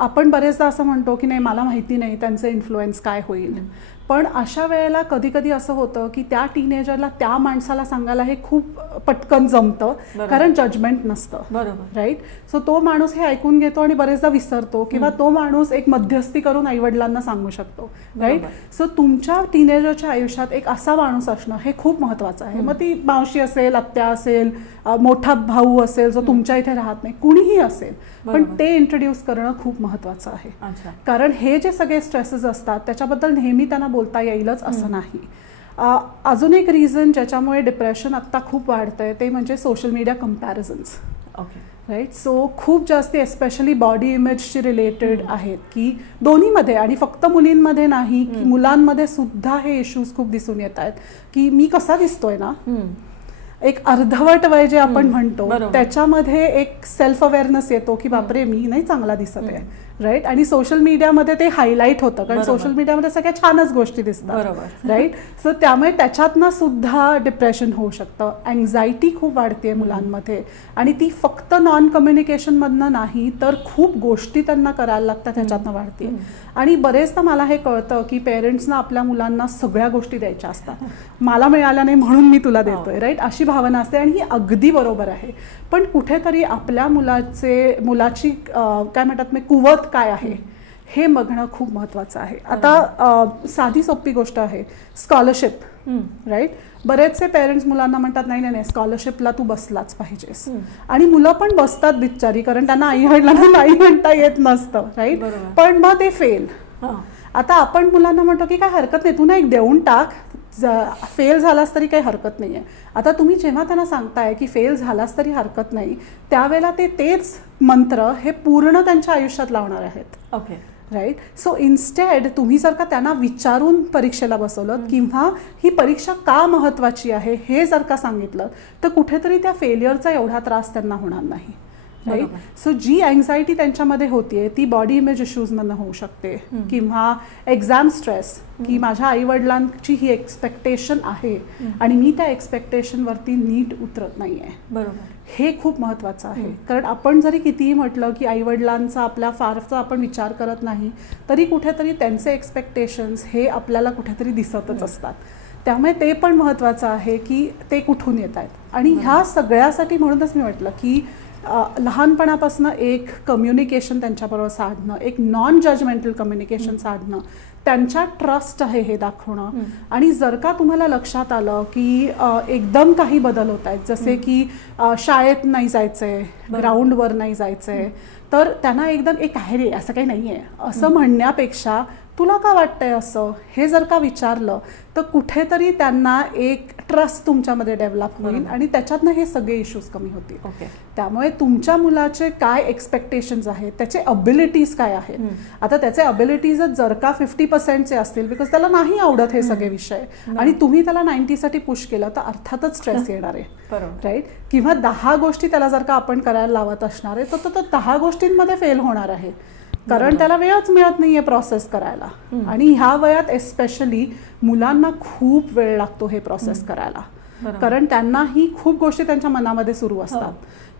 आपण बरेचदा असं म्हणतो की नाही मला माहिती नाही त्यांचं इन्फ्लुएन्स काय होईल. पण अशा वेळेला कधी कधी असं होतं की त्या टीनेजरला त्या माणसाला सांगायला हे खूप पटकन जमतं कारण जजमेंट नसतं. बरोबर राईट. सो तो माणूस हे ऐकून घेतो आणि बरेचदा विसरतो किंवा तो माणूस एक मध्यस्थी करून आईवडिलांना सांगू शकतो राईट. सो तुमच्या टीनेजरच्या आयुष्यात एक असा माणूस असणं हे खूप महत्त्वाचं आहे. मग ती मावशी असेल, आत्या असेल, मोठा भाऊ असेल जो तुमच्या इथे राहत नाही, कुणीही असेल, पण ते इंट्रोड्यूस करणं खूप महत्त्वाचं आहे. कारण हे जे सगळे स्ट्रेसेस असतात त्याच्याबद्दल नेहमी त्यांना बोलता येईलच असं नाही. अजून एक रिझन ज्याच्यामुळे डिप्रेशन आत्ता खूप वाढतंय ते म्हणजे social media comparisons. Right. So खूप जास्त एस्पेशली बॉडी इमेजशी रिलेटेड आहेत की दोन्हीमध्ये आणि फक्त मुलींमध्ये नाही की मुलांमध्ये सुद्धा हे इश्यूज खूप दिसून येत आहेत की मी कसा दिसतोय ना, एक अर्धवट वय जे आपण म्हणतो त्याच्यामध्ये एक सेल्फ अवेअरनेस येतो की बापरे मी नाही चांगला दिसत आहे राईट. आणि सोशल मीडियामध्ये ते हायलाईट होतं, कारण बरोबर. सोशल मीडियामध्ये सगळ्या छानच गोष्टी दिसतात, बरोबर. राईट. सो त्यामुळे त्याच्यातनं सुद्धा डिप्रेशन होऊ शकतं. अँझायटी खूप वाढते मुलांमध्ये, आणि ती फक्त नॉन कम्युनिकेशनमधनं नाही तर खूप गोष्टी त्यांना करायला लागतात ह्याच्यातनं वाढते. आणि बरेचदा मला हे कळतं की पेरेंट्सना आपल्या मुलांना सगळ्या गोष्टी द्यायच्या असतात, मला मिळाल्या नाही म्हणून मी तुला देतोय, राईट, अशी भावना असते. आणि ही अगदी बरोबर आहे. पण कुठेतरी आपल्या मुलाची काय म्हणतात मी कुवत काय आहे हे बघणं खूप महत्त्वाचं आहे. आता साधी सोपी गोष्ट आहे स्कॉलरशिप, राईट. बरेचसे पेरेंट्स मुलांना म्हणतात नाही नाही नाही स्कॉलरशिपला तू बसलाच पाहिजेस, आणि मुलं पण बसतात बिचारी, कारण त्यांना आई वडिलांना नाही म्हणता येत नसतं, राईट. पण मग ते फेल. आता आपण मुलांना म्हणतो की काय हरकत नाही, तू ना एक देऊन टाक, फेल झालास तरी काही हरकत नाही आहे. आता तुम्ही जेव्हा त्यांना सांगताय की फेल झालास तरी हरकत नाही, त्यावेळेला तेच मंत्र हे पूर्ण त्यांच्या आयुष्यात लावणार आहेत. Okay, right. सो इन्स्टेड तुम्ही जर का त्यांना विचारून परीक्षेला बसवलं किंवा ही परीक्षा का महत्त्वाची आहे हे जर का सांगितलं, तर कुठेतरी त्या फेलियरचा एवढा त्रास त्यांना होणार नाही, राईट. सो जी अँझायटी त्यांच्यामध्ये होतीये ती बॉडी इमेज इश्यूजमधनं होऊ शकते, किंवा एक्झाम स्ट्रेस, की माझ्या आईवडिलांची ही एक्सपेक्टेशन आहे आणि मी त्या एक्सपेक्टेशनवरती नीट उतरत नाही आहे. बरोबर. हे खूप महत्त्वाचं आहे. कारण आपण जरी कितीही म्हटलं की आईवडिलांचा आपल्या फारचा आपण विचार करत नाही, तरी कुठेतरी त्यांचे एक्सपेक्टेशन्स हे आपल्याला कुठेतरी दिसतच असतात. त्यामुळे ते पण महत्त्वाचं आहे की ते कुठून येत आहेत. आणि ह्या सगळ्यासाठी म्हणूनच मी म्हटलं की लहानपणापासून एक कम्युनिकेशन त्यांच्याबरोबर साधणं, एक नॉन जजमेंटल कम्युनिकेशन साधणं, त्यांच्या ट्रस्ट आहे हे दाखवणं. आणि जर का तुम्हाला लक्षात आलं की एकदम काही बदल होत आहेत, जसे की शाळेत नाही जायचंय, ग्राउंडवर नाही जायचंय, तर त्यांना एकदम एक आहे रे असं काही नाही आहे असं म्हणण्यापेक्षा तुला का वाटतंय असं हे जर का विचारलं, तर कुठेतरी त्यांना एक ट्रस्ट तुमच्यामध्ये डेव्हलप होईल आणि त्याच्यातनं हे सगळे इश्यूज कमी होतील. ओके. त्यामुळे तुमच्या मुलाचे काय एक्सपेक्टेशन्स आहेत, त्याचे अबिलिटीज काय आहेत. आता त्याचे अबिलिटीजच जर का 50%चे असतील, बिकॉज त्याला नाही आवडत हे सगळे विषय, आणि तुम्ही त्याला 90साठी पुश केलं, तर अर्थातच स्ट्रेस येणार आहे, राईट. किंवा 10 गोष्टी त्याला जर का आपण करायला लावत असणार आहे, तर तो 10 गोष्टींमध्ये फेल होणार आहे, कारण त्याला वेळच मिळत नाहीये प्रोसेस करायला. आणि ह्या वयात एस्पेशली मुलांना खूप वेळ लागतो हे प्रोसेस करायला, कारण त्यांना ही खूप गोष्टी त्यांच्या मनामध्ये सुरू असतात.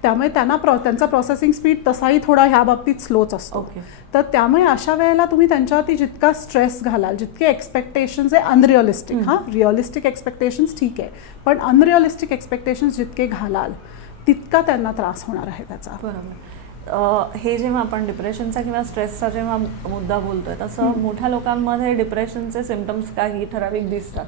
त्यामुळे त्यांचा प्रोसेसिंग स्पीड तसाही थोडा ह्या बाबतीत स्लोच असतो. तर त्यामुळे अशा वेळेला तुम्ही त्यांच्यावरती जितका स्ट्रेस घालाल, जितके एक्सपेक्टेशन्स आहे अनरिअलिस्टिक, रिअलिस्टिक एक्सपेक्टेशन्स ठीक आहे, पण अनरिअलिस्टिक एक्सपेक्टेशन्स जितके घालाल तितका त्यांना त्रास होणार आहे त्याचा. बरोबर. हे जेव्हा आपण डिप्रेशनचा किंवा स्ट्रेसचा जेव्हा मुद्दा बोलतोय, तसं मोठ्या लोकांमध्ये डिप्रेशनचे सिम्पटम्स काही ठराविक दिसतात,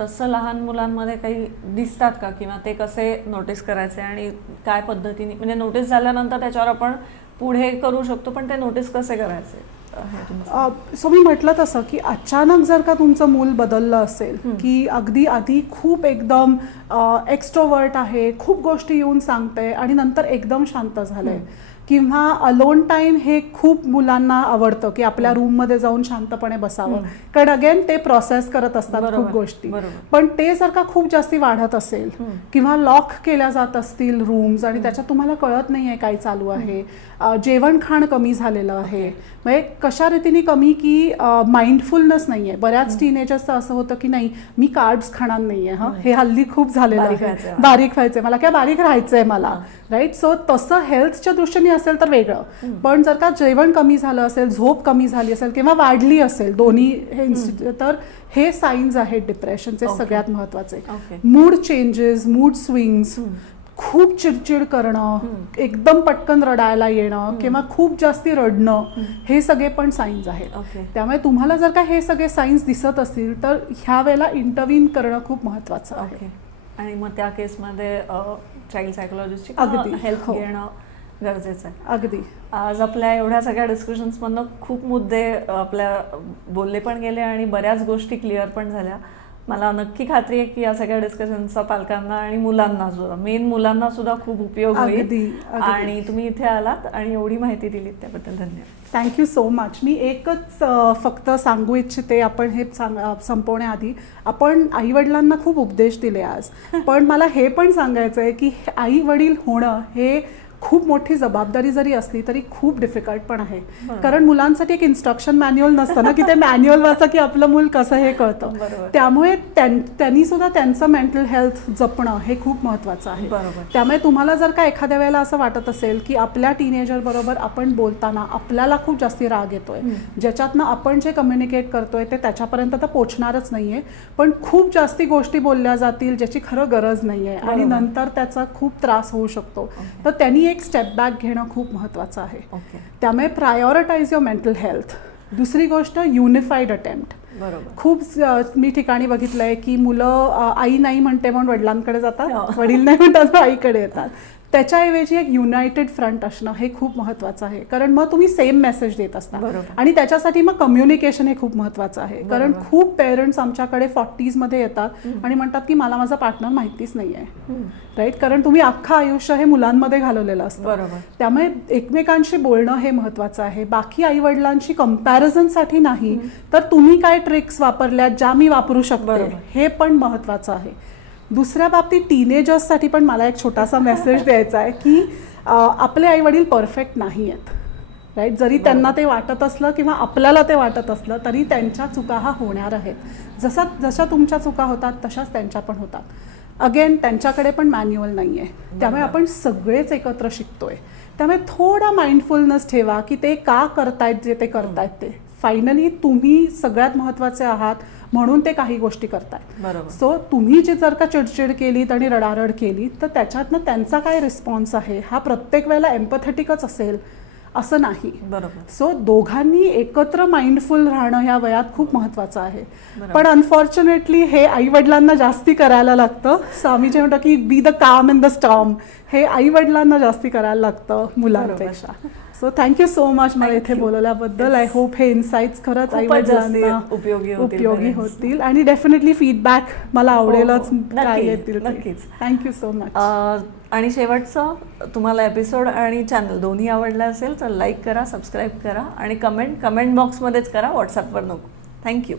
तसं लहान मुलांमध्ये काही दिसतात का, किंवा ते कसे नोटीस करायचे आणि काय पद्धतीने, म्हणजे नोटीस झाल्यानंतर त्याच्यावर आपण पुढे करू शकतो, पण ते नोटीस कसे करायचे? सो मी म्हटलं तसं की अचानक जर का तुमचं मूल बदललं असेल, की अगदी आधी खूप एकदम एक्स्ट्रोवर्ट आहे, खूप गोष्टी येऊन सांगते आणि नंतर एकदम शांत झालंय, किंवा अलोन टाइम हे खूप मुलांना आवडतं की आपल्या रूममध्ये जाऊन शांतपणे बसावं, कारण अगेन ते प्रोसेस करत असतात खूप गोष्टी. पण ते जर का खूप जास्ती वाढत असेल किंवा लॉक केल्या जात असतील रूम्स आणि त्याच्यात तुम्हाला कळत नाही आहे काय चालू आहे, जेवण खाण कमी झालेलं आहे, म्हणजे कशा रीतीने कमी की माइंडफुलनेस नाही आहे. बऱ्याच टीनेजर्सचं असं होतं की नाही मी कार्ब्स खाणार नाही आहे, हे हल्ली खूप झालेलं आहे, बारीक व्हायचंय मला, काय बारीक राहायचंय मला, राईट. सो तसं हेल्थच्या दृष्टीने असेल तर वेगळं, पण जर का जेवण कमी झालं असेल, झोप कमी झाली असेल किंवा वाढली असेल, दोन्ही हे तर हे साईन्स आहेत डिप्रेशनचे सगळ्यात महत्वाचे. मूड चेंजेस, मूड स्विंग्स, खूप चिडचिड करणं, एकदम पटकन रडायला येणं किंवा खूप जास्ती रडणं, हे सगळे पण साईन्स आहेत. त्यामुळे तुम्हाला जर का हे सगळे साईन्स दिसत असतील तर ह्या वेळेला इंटरव्हीन करणं खूप महत्वाचं आहे. आणि मग त्या केसमध्ये चाइल्ड सायकोलॉजिस्टची हेल्प घेणं गरजेचं आहे. अगदी. आज आपल्या एवढ्या सगळ्या डिस्कशन्समधनं खूप मुद्दे आपल्या बोलले पण गेले आणि बऱ्याच गोष्टी क्लिअर पण झाल्या. मला नक्की खात्री आहे की या सगळ्या डिस्कशनचा पालकांना आणि मुलांना सुद्धा, मेन मुलांना सुद्धा खूप उपयोग होईल. आणि तुम्ही इथे आलात आणि एवढी माहिती दिलीत त्याबद्दल धन्यवाद. Thank you so much. मी एकच फक्त सांगू इच्छिते, आपण हे संपवण्याआधी आपण आईवडिलांना खूप उपदेश दिले आज, पण मला हे पण सांगायचं आहे की आई वडील होणं हे खूप मोठी जबाबदारी जरी असली तरी खूप डिफिकल्ट पण आहे. कारण मुलांसाठी एक इन्स्ट्रक्शन मॅन्युअल नसतं ना, की ते मॅन्युअल वाचा की आपलं मूल कसं हे कळतं. त्यामुळे त्यांनी सुद्धा त्यांचं मेंटल हेल्थ जपणं हे खूप महत्त्वाचं आहे. त्यामुळे तुम्हाला जर का एखाद्या वेळेला असं वाटत असेल की आपल्या टीनेजर बरोबर आपण बोलताना आपल्याला खूप जास्ती राग येतोय, ज्याच्यातनं आपण जे कम्युनिकेट करतोय ते त्याच्यापर्यंत तर पोहोचणारच नाहीये, पण खूप जास्ती गोष्टी बोलल्या जातील ज्याची खरं गरज नाहीये आणि नंतर त्याचा खूप त्रास होऊ शकतो, तर त्यांनी एक स्टेप बॅक घेणं खूप महत्त्वाचं आहे. त्यामुळे प्रायोरिटाइज युअर मेंटल हेल्थ. दुसरी गोष्ट युनिफाईड अटेम्प्ट. खूप मी ठिकाणी बघितलंय की मुलं आई नाही म्हणते म्हणून वडिलांकडे जातात, वडील नाही म्हणतात आईकडे येतात. त्याच्याऐवजी एक युनायटेड फ्रंट असणं हे खूप महत्त्वाचं आहे, कारण मग तुम्ही सेम मेसेज देत असता आणि त्याच्यासाठी मग कम्युनिकेशन हे खूप महत्त्वाचं आहे. कारण खूप पेरेंट्स आमच्याकडे 40s मध्ये येतात आणि म्हणतात की मला माझा पार्टनर माहितीच नाही आहे, राईट. कारण तुम्ही अख्खं आयुष्य हे मुलांमध्ये घालवलेलं असतं. त्यामुळे एकमेकांशी बोलणं हे महत्त्वाचं आहे. बाकी आई वडिलांशी कम्पॅरिझनसाठी नाही, तर तुम्ही काय ट्रिक्स वापरल्यात ज्या मी वापरू शकते हे पण महत्त्वाचं आहे. दुसऱ्या बाबतीत टीनेजर्ससाठी पण मला एक छोटासा मेसेज द्यायचा आहे की आपले आई वडील परफेक्ट नाही आहेत, राईट. जरी त्यांना ते वाटत असलं किंवा आपल्याला ते वाटत असलं तरी त्यांच्या चुका हा होणार आहेत. जशा तुमच्या चुका होतात तशाच त्यांच्या पण होतात. अगेन त्यांच्याकडे पण मॅन्युअल नाही आहे, त्यामुळे आपण सगळेच एकत्र शिकतोय. त्यामुळे थोडा माइंडफुलनेस ठेवा की ते का करतायत जे ते करतायत ते. फायनली तुम्ही सगळ्यात महत्त्वाचे आहात म्हणून ते काही गोष्टी करतायत. सो तुम्ही जे जर का चिडचिड केलीत आणि रडारड केली तर त्याच्यातनं त्यांचा काय रिस्पॉन्स आहे हा प्रत्येक वेळेला एम्पॅथेटिकच असेल असं नाही. सो दोघांनी एकत्र माइंडफुल राहणं ह्या वयात खूप महत्त्वाचं आहे. पण अनफॉर्च्युनेटली हे आई वडिलांना जास्ती करायला लागतं. सो आम्ही जे म्हणतो की बी द काम इन द स्टॉर्म, हे आई वडिलांना जास्ती करायला लागतं मुलांपेक्षा. सो थँक्यू सो मच मला इथे बोलवल्याबद्दल. आय होप हे इन्साइट्स खरंच आई वडिलांना उपयोगी होतील आणि डेफिनेटली फीडबॅक मला आवडेलच काय येतील. Thank you so much. आणि शेवटचं, तुम्हाला एपिसोड आणि चॅनल दोन्ही आवडलं असेल तर लाईक करा, सबस्क्राईब करा आणि कमेंट बॉक्समध्येच करा, व्हॉट्सअपवर नको. थँक्यू.